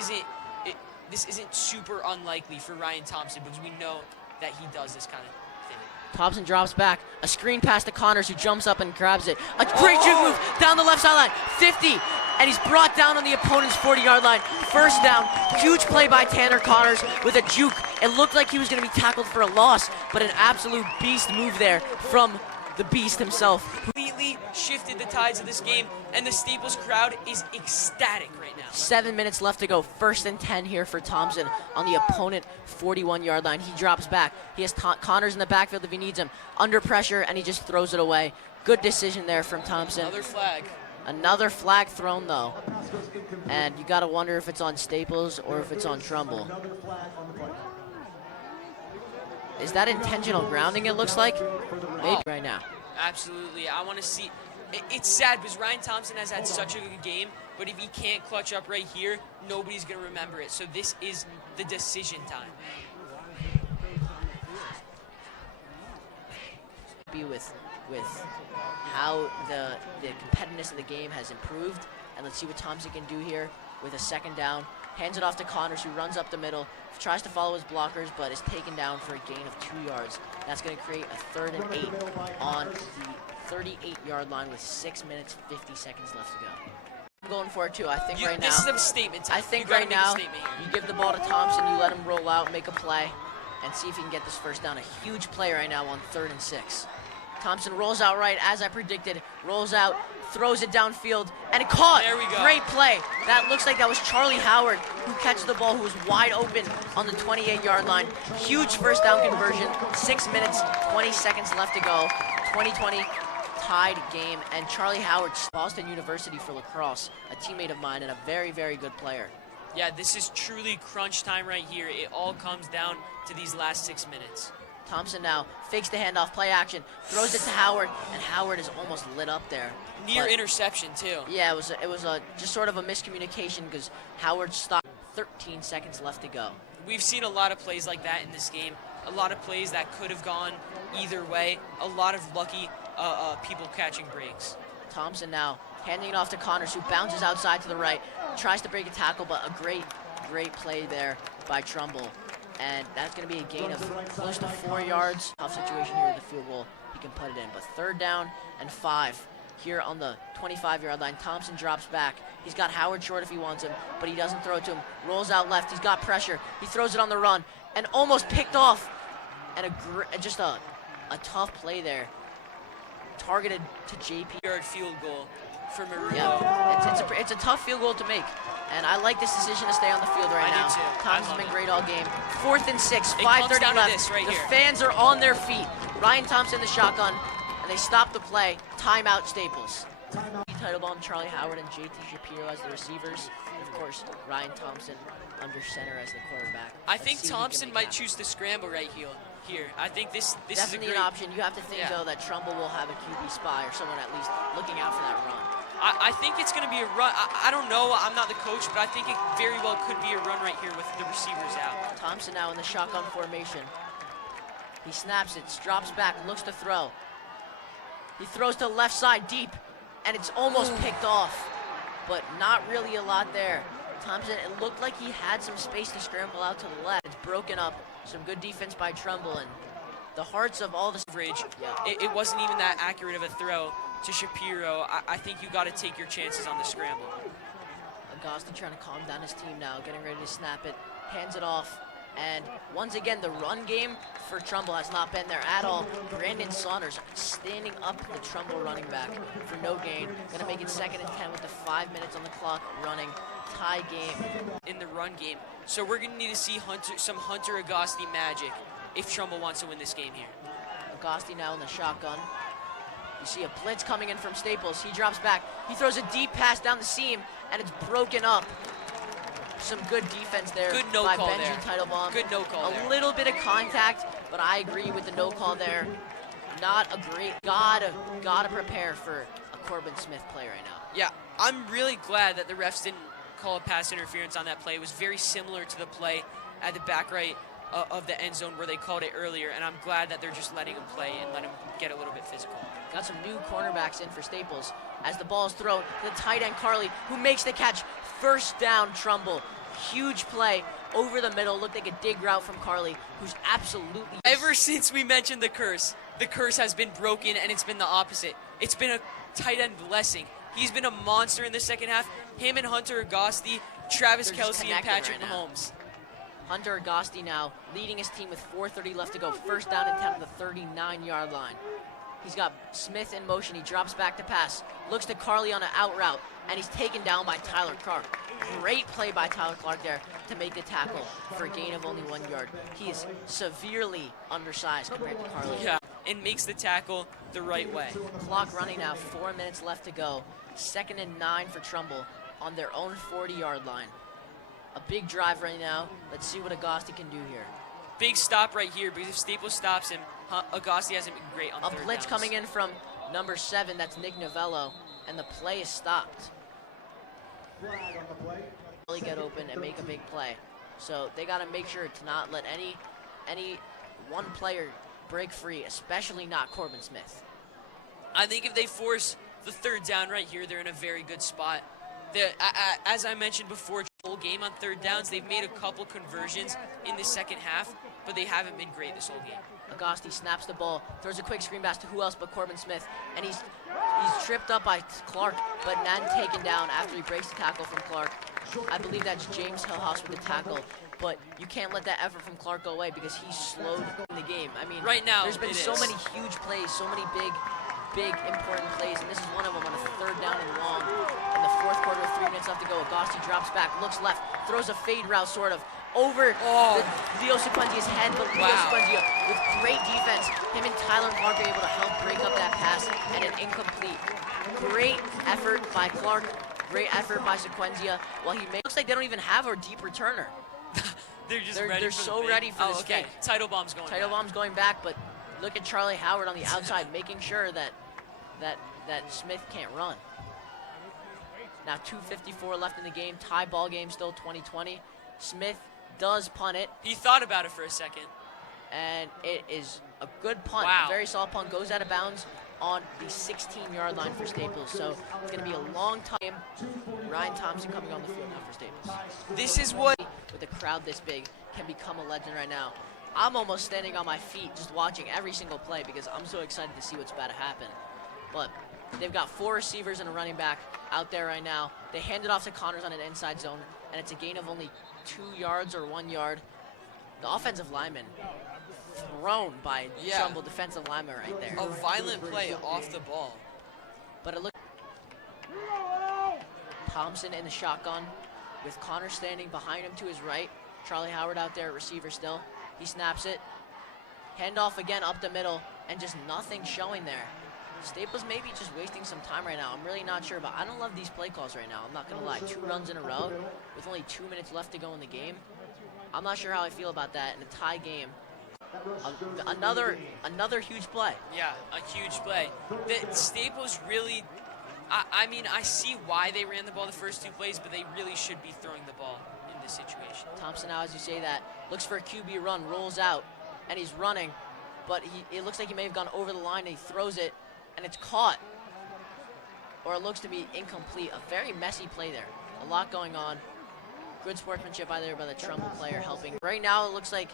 isn't super unlikely for Ryan Thompson, because we know that he does this kind of thing. Thompson drops back, a screen pass to Connors, who jumps up and grabs it. A great juke move down the left sideline, 50, and he's brought down on the opponent's 40-yard line. First down, huge play by Tanner Connors with a juke. It looked like he was going to be tackled for a loss, but an absolute beast move there from the beast himself. Completely shifted the tides of this game, and the Staples crowd is ecstatic right now. 7 minutes left to go. 1st and 10 here for Thompson on the opponent 41-yard line. He drops back. He has Connors in the backfield if he needs him. Under pressure, and he just throws it away. Good decision there from Thompson. Another flag. Another flag thrown, though. And you got to wonder if it's on Staples or if it's on Trumbull. Is that intentional grounding, it looks like? Maybe right now. Absolutely. I want to see. It's sad because Ryan Thompson has had such a good game, but if he can't clutch up right here, nobody's going to remember it. So this is the decision time. With how the competitiveness of the game has improved, And let's see what Thompson can do here with a second down. Hands it off to Connors, who runs up the middle, tries to follow his blockers, but is taken down for a gain of 2 yards. That's going to create a 3rd and 8 on the 38-yard line with 6 minutes, 50 seconds left to go. I'm going for it, too. I think right now... This is a statement time. I think right now, you give the ball to Thompson, you let him roll out, make a play, and see if he can get this first down. A huge play right now on 3rd and 6. Thompson rolls out right, as I predicted, rolls out, throws it downfield, and it caught. There we go. Great play. That looks like that was Charlie Howard who catches the ball, who was wide open on the 28-yard line. Huge first down conversion. 6 minutes, 20 seconds left to go. 2020 tied game, and Charlie Howard, Boston University for lacrosse, a teammate of mine and a very, very good player. Yeah, this is truly crunch time right here. It all comes down to these last 6 minutes. Thompson now fakes the handoff, play action, throws it to Howard, and Howard is almost lit up there. Near interception, too. Yeah, it was just sort of a miscommunication because Howard stopped. 13 seconds left to go. We've seen a lot of plays like that in this game. A lot of plays that could have gone either way. A lot of lucky people catching breaks. Thompson now handing it off to Connors, who bounces outside to the right, tries to break a tackle, but a great play there by Trumbull. And that's going to be a gain of close to 4 yards. Tough situation here with the field goal. He can put it in. But 3rd down and 5 here on the 25-yard line. Thompson drops back. He's got Howard short if he wants him, but he doesn't throw it to him. Rolls out left. He's got pressure. He throws it on the run and almost picked off. And just a tough play there. Targeted to JP. Yard field goal for Maroon. Yeah, it's a tough field goal to make. And I like this decision to stay on the field right now. I do too. Thompson's been great all game. 4th and 6, It 5:30 comes down to left. this right the here. fans are on their feet. Ryan Thompson, the shotgun, and they stop the play. Timeout, Staples. Title bomb, Charlie Howard and JT Shapiro as the receivers. And of course, Ryan Thompson under center as the quarterback. I think Thompson might choose to scramble right here. I think this is a definitely great an option. You have to think, though, that Trumbull will have a QB spy or someone at least looking out for that run. I think it's going to be a run. I don't know. I'm not the coach, but I think it very well could be a run right here with the receivers out. Thompson now in the shotgun formation. He snaps it, drops back, looks to throw. He throws to the left side deep, and it's almost picked off, but not really a lot there. Thompson, it looked like he had some space to scramble out to the left. It's broken up. Some good defense by Trumbull, and the hearts of all the coverage. It wasn't even that accurate of a throw to Shapiro. I think you got to take your chances on the scramble. Agosti trying to calm down his team now, getting ready to snap it, hands it off, and once again the run game for Trumbull has not been there at all. Brandon Saunders standing up the Trumbull running back for no gain. Gonna make it 2nd and 10 with the 5 minutes on the clock running. Tie game in the run game. So we're gonna need to see some Hunter Agosti magic if Trumbull wants to win this game here. Agosti now in the shotgun. You see a blitz coming in from Staples. He drops back. He throws a deep pass down the seam, and it's broken up. Some good defense there good no by call Benji there. Teitelbaum. Good no call there. A little bit of contact, but I agree with the no call there. Not a great. Gotta prepare for a Corbin Smith play right now. Yeah, I'm really glad that the refs didn't call a pass interference on that play. It was very similar to the play at the back right of the end zone where they called it earlier, and I'm glad that they're just letting him play and let him get a little bit physical. Got some new cornerbacks in for Staples as the ball is thrown. The tight end Carly, who makes the catch. First down, Trumbull. Huge play over the middle. Looked like a dig route from Carly, who's absolutely... Ever since we mentioned the curse has been broken, and it's been the opposite. It's been a tight end blessing. He's been a monster in the second half. Him and Hunter Agosti, Travis Kelce, and Patrick Mahomes. Hunter Agosti now leading his team with 4:30 left to go. First down and 10 on the 39-yard line. He's got Smith in motion. He drops back to pass. Looks to Carly on an out route, and he's taken down by Tyler Clark. Great play by Tyler Clark there to make the tackle for a gain of only 1 yard. He is severely undersized compared to Carly. Yeah, and makes the tackle the right way. Clock running now, 4 minutes left to go. 2nd and 9 for Trumbull on their own 40-yard line. A big drive right now. Let's see what Agosti can do here. Big stop right here, because if Staples stops him, Agosti hasn't been great on third A blitz downs. coming in from number 7, that's Nick Novello, and the play is stopped. Really get open and make a big play. So they got to make sure to not let any one player break free, especially not Corbin Smith. I think if they force the third down right here, they're in a very good spot. As I mentioned before, whole game on third downs, they've made a couple conversions in the second half, but they haven't been great this whole game. Agosti snaps the ball, throws a quick screen pass to who else but Corbin Smith, and he's tripped up by Clark, but then taken down after he breaks the tackle from Clark. I believe that's James Hillhouse with the tackle, but you can't let that effort from Clark go away because he slowed the game. I mean, right now there's been so many huge plays, so many big important plays, and this is one of them on a third down and long. In the fourth quarter with 3 minutes left to go, Agosti drops back, looks left, throws a fade route sort of over Leo Sequenzia's head, but Leo Sequenzia with great defense. Him and Tyler Clark are able to help break up that pass and an incomplete. Great effort by Clark, great effort by Sequenzia. While looks like they don't even have our deep returner. They're so ready for this okay. kick. Title bomb's going back, but look at Charlie Howard on the outside, making sure that Smith can't run. Now 2:54 left in the game, tie ball game still 20-20. Smith does punt it. He thought about it for a second. And it is a good punt. Wow. A very solid punt, goes out of bounds on the 16-yard line for Staples. So it's going to be a long time. Ryan Thompson coming on the field now for Staples. This is what, with a crowd this big, can become a legend right now. I'm almost standing on my feet just watching every single play because I'm so excited to see what's about to happen. But they've got 4 receivers and a running back out there right now. They hand it off to Connors on an inside zone, and it's a gain of only 2 yards or 1 yard. The offensive lineman thrown by Trumbull defensive lineman right there. a violent play off the ball. But it looked Thompson in the shotgun with Connor standing behind him to his right. Charlie Howard out there, receiver still. He snaps it. Handoff again up the middle, and just nothing showing there. Staples maybe just wasting some time right now. I'm really not sure, but I don't love these play calls right now. I'm not going to lie. 2 runs in a row with only 2 minutes left to go in the game. I'm not sure how I feel about that in a tie game. Another huge play. Yeah, a huge play. The Staples really, I mean, I see why they ran the ball the first 2 plays, but they really should be throwing the ball in this situation. Thompson now, as you say that, looks for a QB run, rolls out, and he's running, but it looks like he may have gone over the line, and he throws it, and it's caught. Or it looks to be incomplete. A very messy play there. A lot going on. Good sportsmanship either by the Trumbull player helping. Right now, it looks like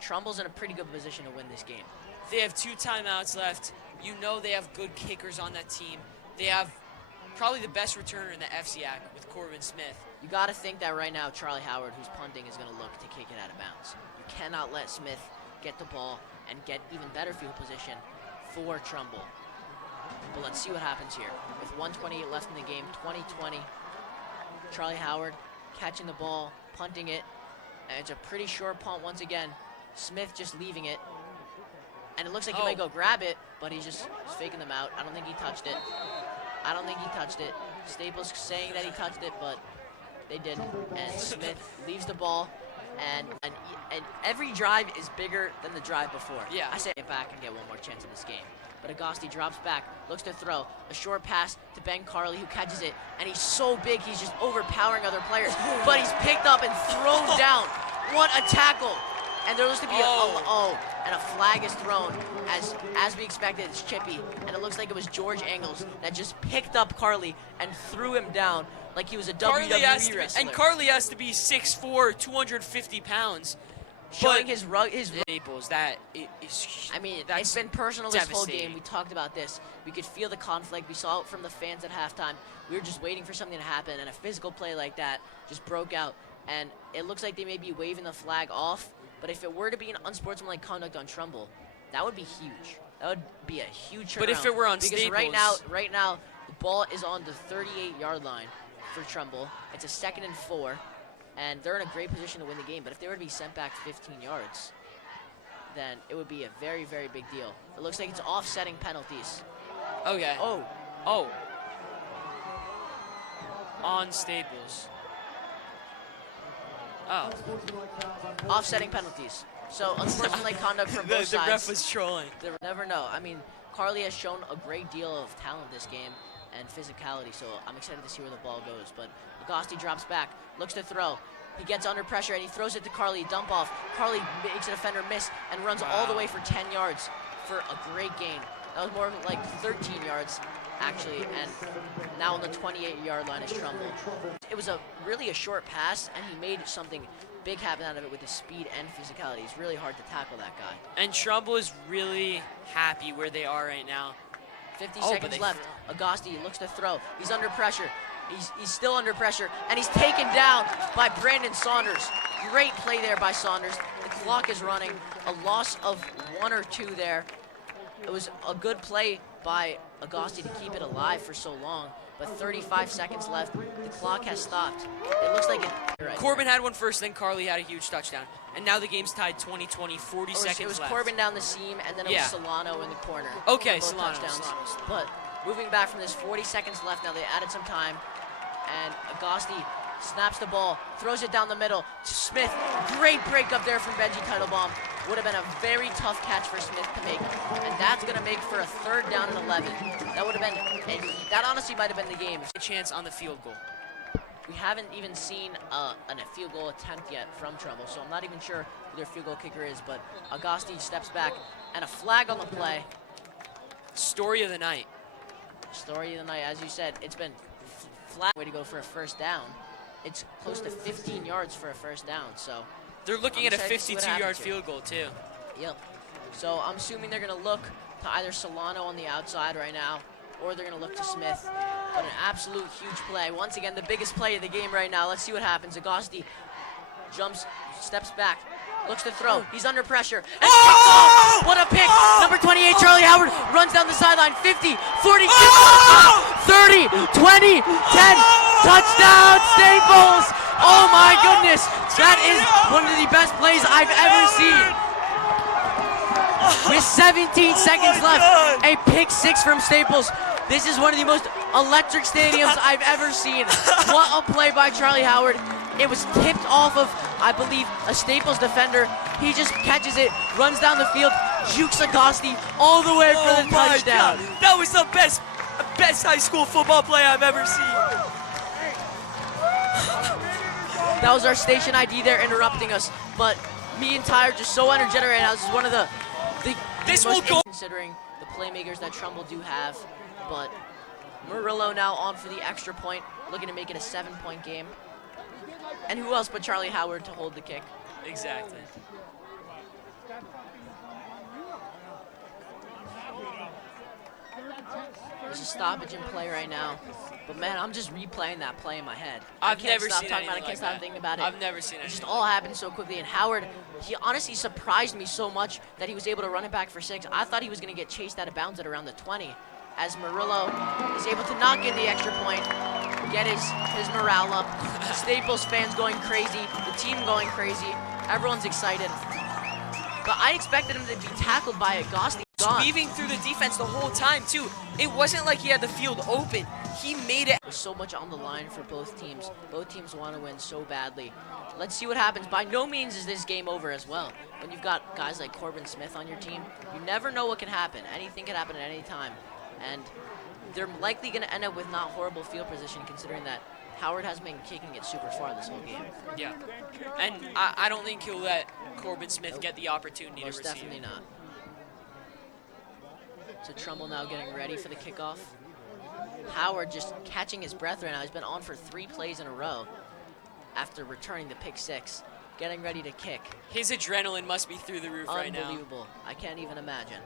Trumbull's in a pretty good position to win this game. They have 2 timeouts left. You know they have good kickers on that team. They have probably the best returner in the FCAC with Corbin Smith. You got to think that right now Charlie Howard, who's punting, is going to look to kick it out of bounds. You cannot let Smith get the ball and get even better field position for Trumbull. But let's see what happens here. With 1:28 left in the game, 20-20. Charlie Howard catching the ball, punting it, and it's a pretty short punt once again. Smith just leaving it, and it looks like he might go grab it, but he's just faking them out. I don't think he touched it. Staples saying that he touched it, but they didn't. And Smith leaves the ball, and every drive is bigger than the drive before. Yeah. I say get back and get one more chance in this game. But Agosti drops back, looks to throw. A short pass to Ben Carley, who catches it. And he's so big, he's just overpowering other players. But he's picked up and thrown down. What a tackle. And there looks to be and a flag is thrown. As we expected, it's Chippy. And it looks like it was George Engels that just picked up Carley and threw him down like he was a WWE wrestler. And Carley has to be 6'4", 250 pounds. Showing his Staples, that is. I mean, it's been personal this whole devastating. game. We talked about this. We could feel the conflict. We saw it from the fans at halftime. We were just waiting for something to happen, and a physical play like that just broke out. And it looks like they may be waving the flag off. But if it were to be an unsportsmanlike conduct on Trumbull, that would be huge. That would be a huge turnaround. But if it were on because Staples, right now, the ball is on the 38-yard line for Trumbull. It's a 2nd and 4. And they're in a great position to win the game. But if they were to be sent back 15 yards, then it would be a very, very big deal. It looks like it's offsetting penalties. Okay. Oh. On Staples. Oh. Offsetting penalties. So unsportsmanlike conduct from both sides. The ref was trolling. They never know. I mean, Carley has shown a great deal of talent this game and physicality, so I'm excited to see where the ball goes. But Agosti drops back, looks to throw. He gets under pressure, and he throws it to Carley. Dump off. Carley makes a defender miss and runs all the way for 10 yards for a great gain. That was more like 13 yards, actually, and now on the 28-yard line is Trumbull. It was really a short pass, and he made something big happen out of it with his speed and physicality. It's really hard to tackle that guy. And Trumbull is really happy where they are right now. 50 seconds left. Agosti looks to throw. He's under pressure. He's still under pressure, and he's taken down by Brandon Saunders. Great play there by Saunders. The clock is running. A loss of 1 or 2 there. It was a good play by Agosti to keep it alive for so long, but 35 seconds left. The clock has stopped. It looks like it. Right Corbin had one first, then Carly had a huge touchdown. And now the game's tied 20-20, 40 seconds left. It was Corbin down the seam, and then it was Solano in the corner. Okay, Both Solano. touchdowns. But moving back from this, 40 seconds left now. They added some time, and Agosti snaps the ball, throws it down the middle to Smith. Great break up there from Benji Teitelbaum. Would have been a very tough catch for Smith to make, and that's going to make for a 3rd down and 11. That would have been, that honestly might have been the game. A chance on the field goal. We haven't even seen a field goal attempt yet from Trumbull, so I'm not even sure who their field goal kicker is, but Agosti steps back, and a flag on the play. Story of the night. Story of the night, as you said, it's been flat way to go for a 1st down. It's close to 15 yards for a 1st down, so. They're looking at a 52-yard field goal, too. Yep. So I'm assuming they're going to look to either Solano on the outside right now, or they're going to look to Smith. But an absolute huge play. Once again, the biggest play of the game right now. Let's see what happens. Agosti jumps, steps back, looks to throw. He's under pressure. And what a pick! Number 28, Charlie Howard, runs down the sideline. 50, 40, 30, 20, 10. Touchdown, Staples! Oh my goodness! That is one of the best plays I've ever seen. With 17 seconds left, a pick 6 from Staples. This is one of the most electric stadiums I've ever seen. What a play by Charlie Howard. It was tipped off of, I believe, a Staples defender. He just catches it, runs down the field, jukes Agosti all the way for the touchdown. God. That was the best high school football play I've ever seen. That was our station ID there interrupting us, but me and Ty are just so energetic right now. This is one of the most considering the playmakers that Trumbull do have, but Murillo now on for the extra point, looking to make it a 7-point game. And who else but Charlie Howard to hold the kick? Exactly. There's a stoppage in play right now. But man, I'm just replaying that play in my head. I've never seen anything like that. I can't stop thinking about it. I've never seen it. It just all happened so quickly. And Howard, he honestly surprised me so much that he was able to run it back for 6. I thought he was going to get chased out of bounds at around the 20. As Murillo is able to not get the extra point, get his morale up. Staples fans going crazy, the team going crazy. Everyone's excited. But I expected him to be tackled by Agosti. Weaving through the defense the whole time, too. It wasn't like he had the field open. He made it. There's so much on the line for both teams. Both teams want to win so badly. Let's see what happens. By no means is this game over as well. When you've got guys like Corbin Smith on your team, you never know what can happen. Anything can happen at any time. And they're likely going to end up with not horrible field position, considering that Howard has been kicking it super far this whole game. Yeah. And I don't think he'll let Corbin Smith get the opportunity to receive. Most definitely not. So Trumbull now getting ready for the kickoff. Howard just catching his breath right now. He's been on for 3 plays in a row after returning the pick 6. Getting ready to kick. His adrenaline must be through the roof right now. Unbelievable. I can't even imagine.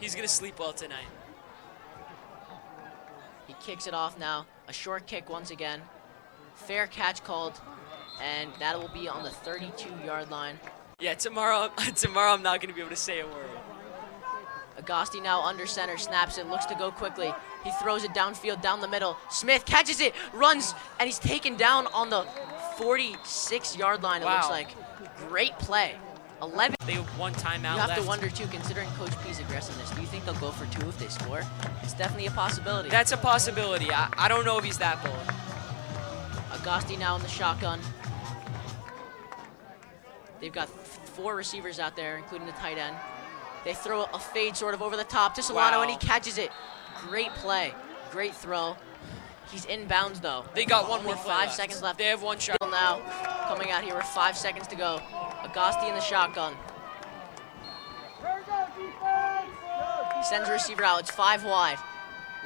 He's going to sleep well tonight. He kicks it off now. A short kick once again. Fair catch called. And that will be on the 32-yard line. Yeah, tomorrow I'm not going to be able to say a word. Agosti now under center, snaps it, looks to go quickly. He throws it downfield, down the middle. Smith catches it, runs, and he's taken down on the 46-yard line, it looks like. Great play. 11. They have 1 timeout left. You have to wonder, too, considering Coach P's aggressiveness, do you think they'll go for 2 if they score? It's definitely a possibility. That's a possibility. I don't know if he's that bold. Agosti now in the shotgun. They've got 4 receivers out there, including the tight end. They throw a fade sort of over the top to Solano, and he catches it. Great play. Great throw. He's inbounds, though. They got one more Only play 5 left. seconds left. They have 1 shot. Now coming out here with 5 seconds to go. Agosti in the shotgun. Sends a receiver out. It's 5 wide.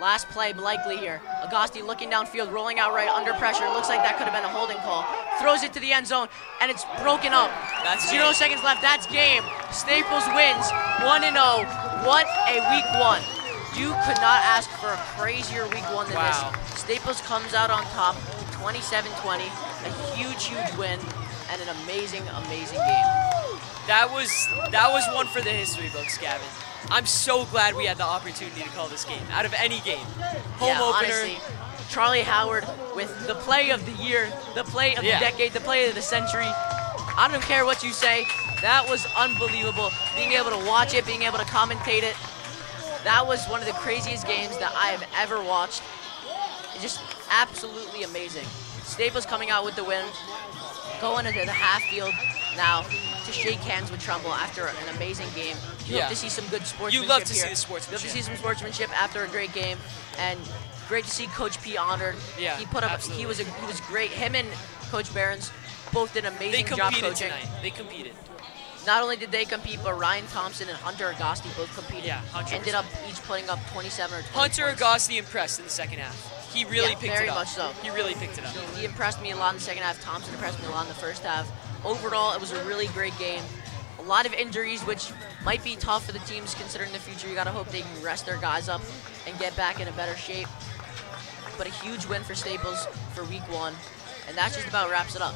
Last play likely here. Agosti looking downfield, rolling out right under pressure. Looks like that could have been a holding call. Throws it to the end zone, and it's broken up. That's 0 game. seconds left. That's game. Staples wins 1-0. What a week 1. You could not ask for a crazier week 1 than Wow. this. Staples comes out on top, 27-20. A huge, huge win, and an amazing, amazing game. That was one for the history books, Gavin. I'm so glad we had the opportunity to call this game out of any game. Home Yeah, opener. honestly, Charlie Howard with the play of the year, the play of Yeah. the decade, the play of the century. I don't care what you say. That was unbelievable. Being able to watch it, being able to commentate it. That was one of the craziest games that I have ever watched. It's just absolutely amazing. Staples coming out with the win. Going into the half field now to shake hands with Trumbull after an amazing game. You Yeah. hope to see some good sportsmanship You love to here. see the sportsmanship. You love to see some sportsmanship after a great game, and great to see Coach P honored. Yeah, he put up. absolutely. He was great. Him and Coach Behrens both did an They amazing job competed coaching. tonight. They competed. Not only did they compete, but Ryan Thompson and Hunter Agosti both competed. Yeah, 100%. Ended up each putting up 27 or 20 Hunter points. Agosti impressed in the second half. He really Yeah, picked very it up. much so. He really picked it up. He impressed me a lot in the second half. Thompson impressed me a lot in the first half. Overall, it was a really great game. A lot of injuries, which might be tough for the teams considering the future. You got to hope they can rest their guys up and get back in a better shape. But a huge win for Staples for week 1. And that just about wraps it up.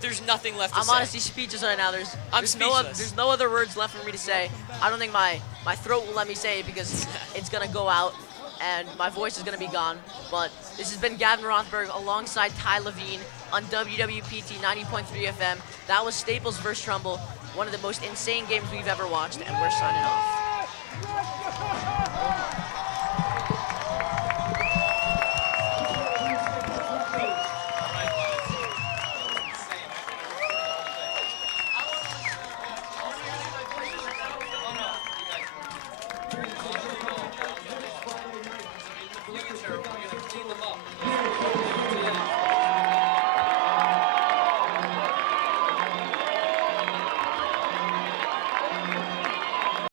There's nothing left to I'm say. honestly speechless right now. There's speechless. no other words left for me to say. I don't think my throat will let me say it because it's going to go out and my voice is going to be gone. But this has been Gavin Rothberg alongside Ty Levine on WWPT 90.3 FM. That was Staples versus Trumbull, one of the most insane games we've ever watched, and we're signing off.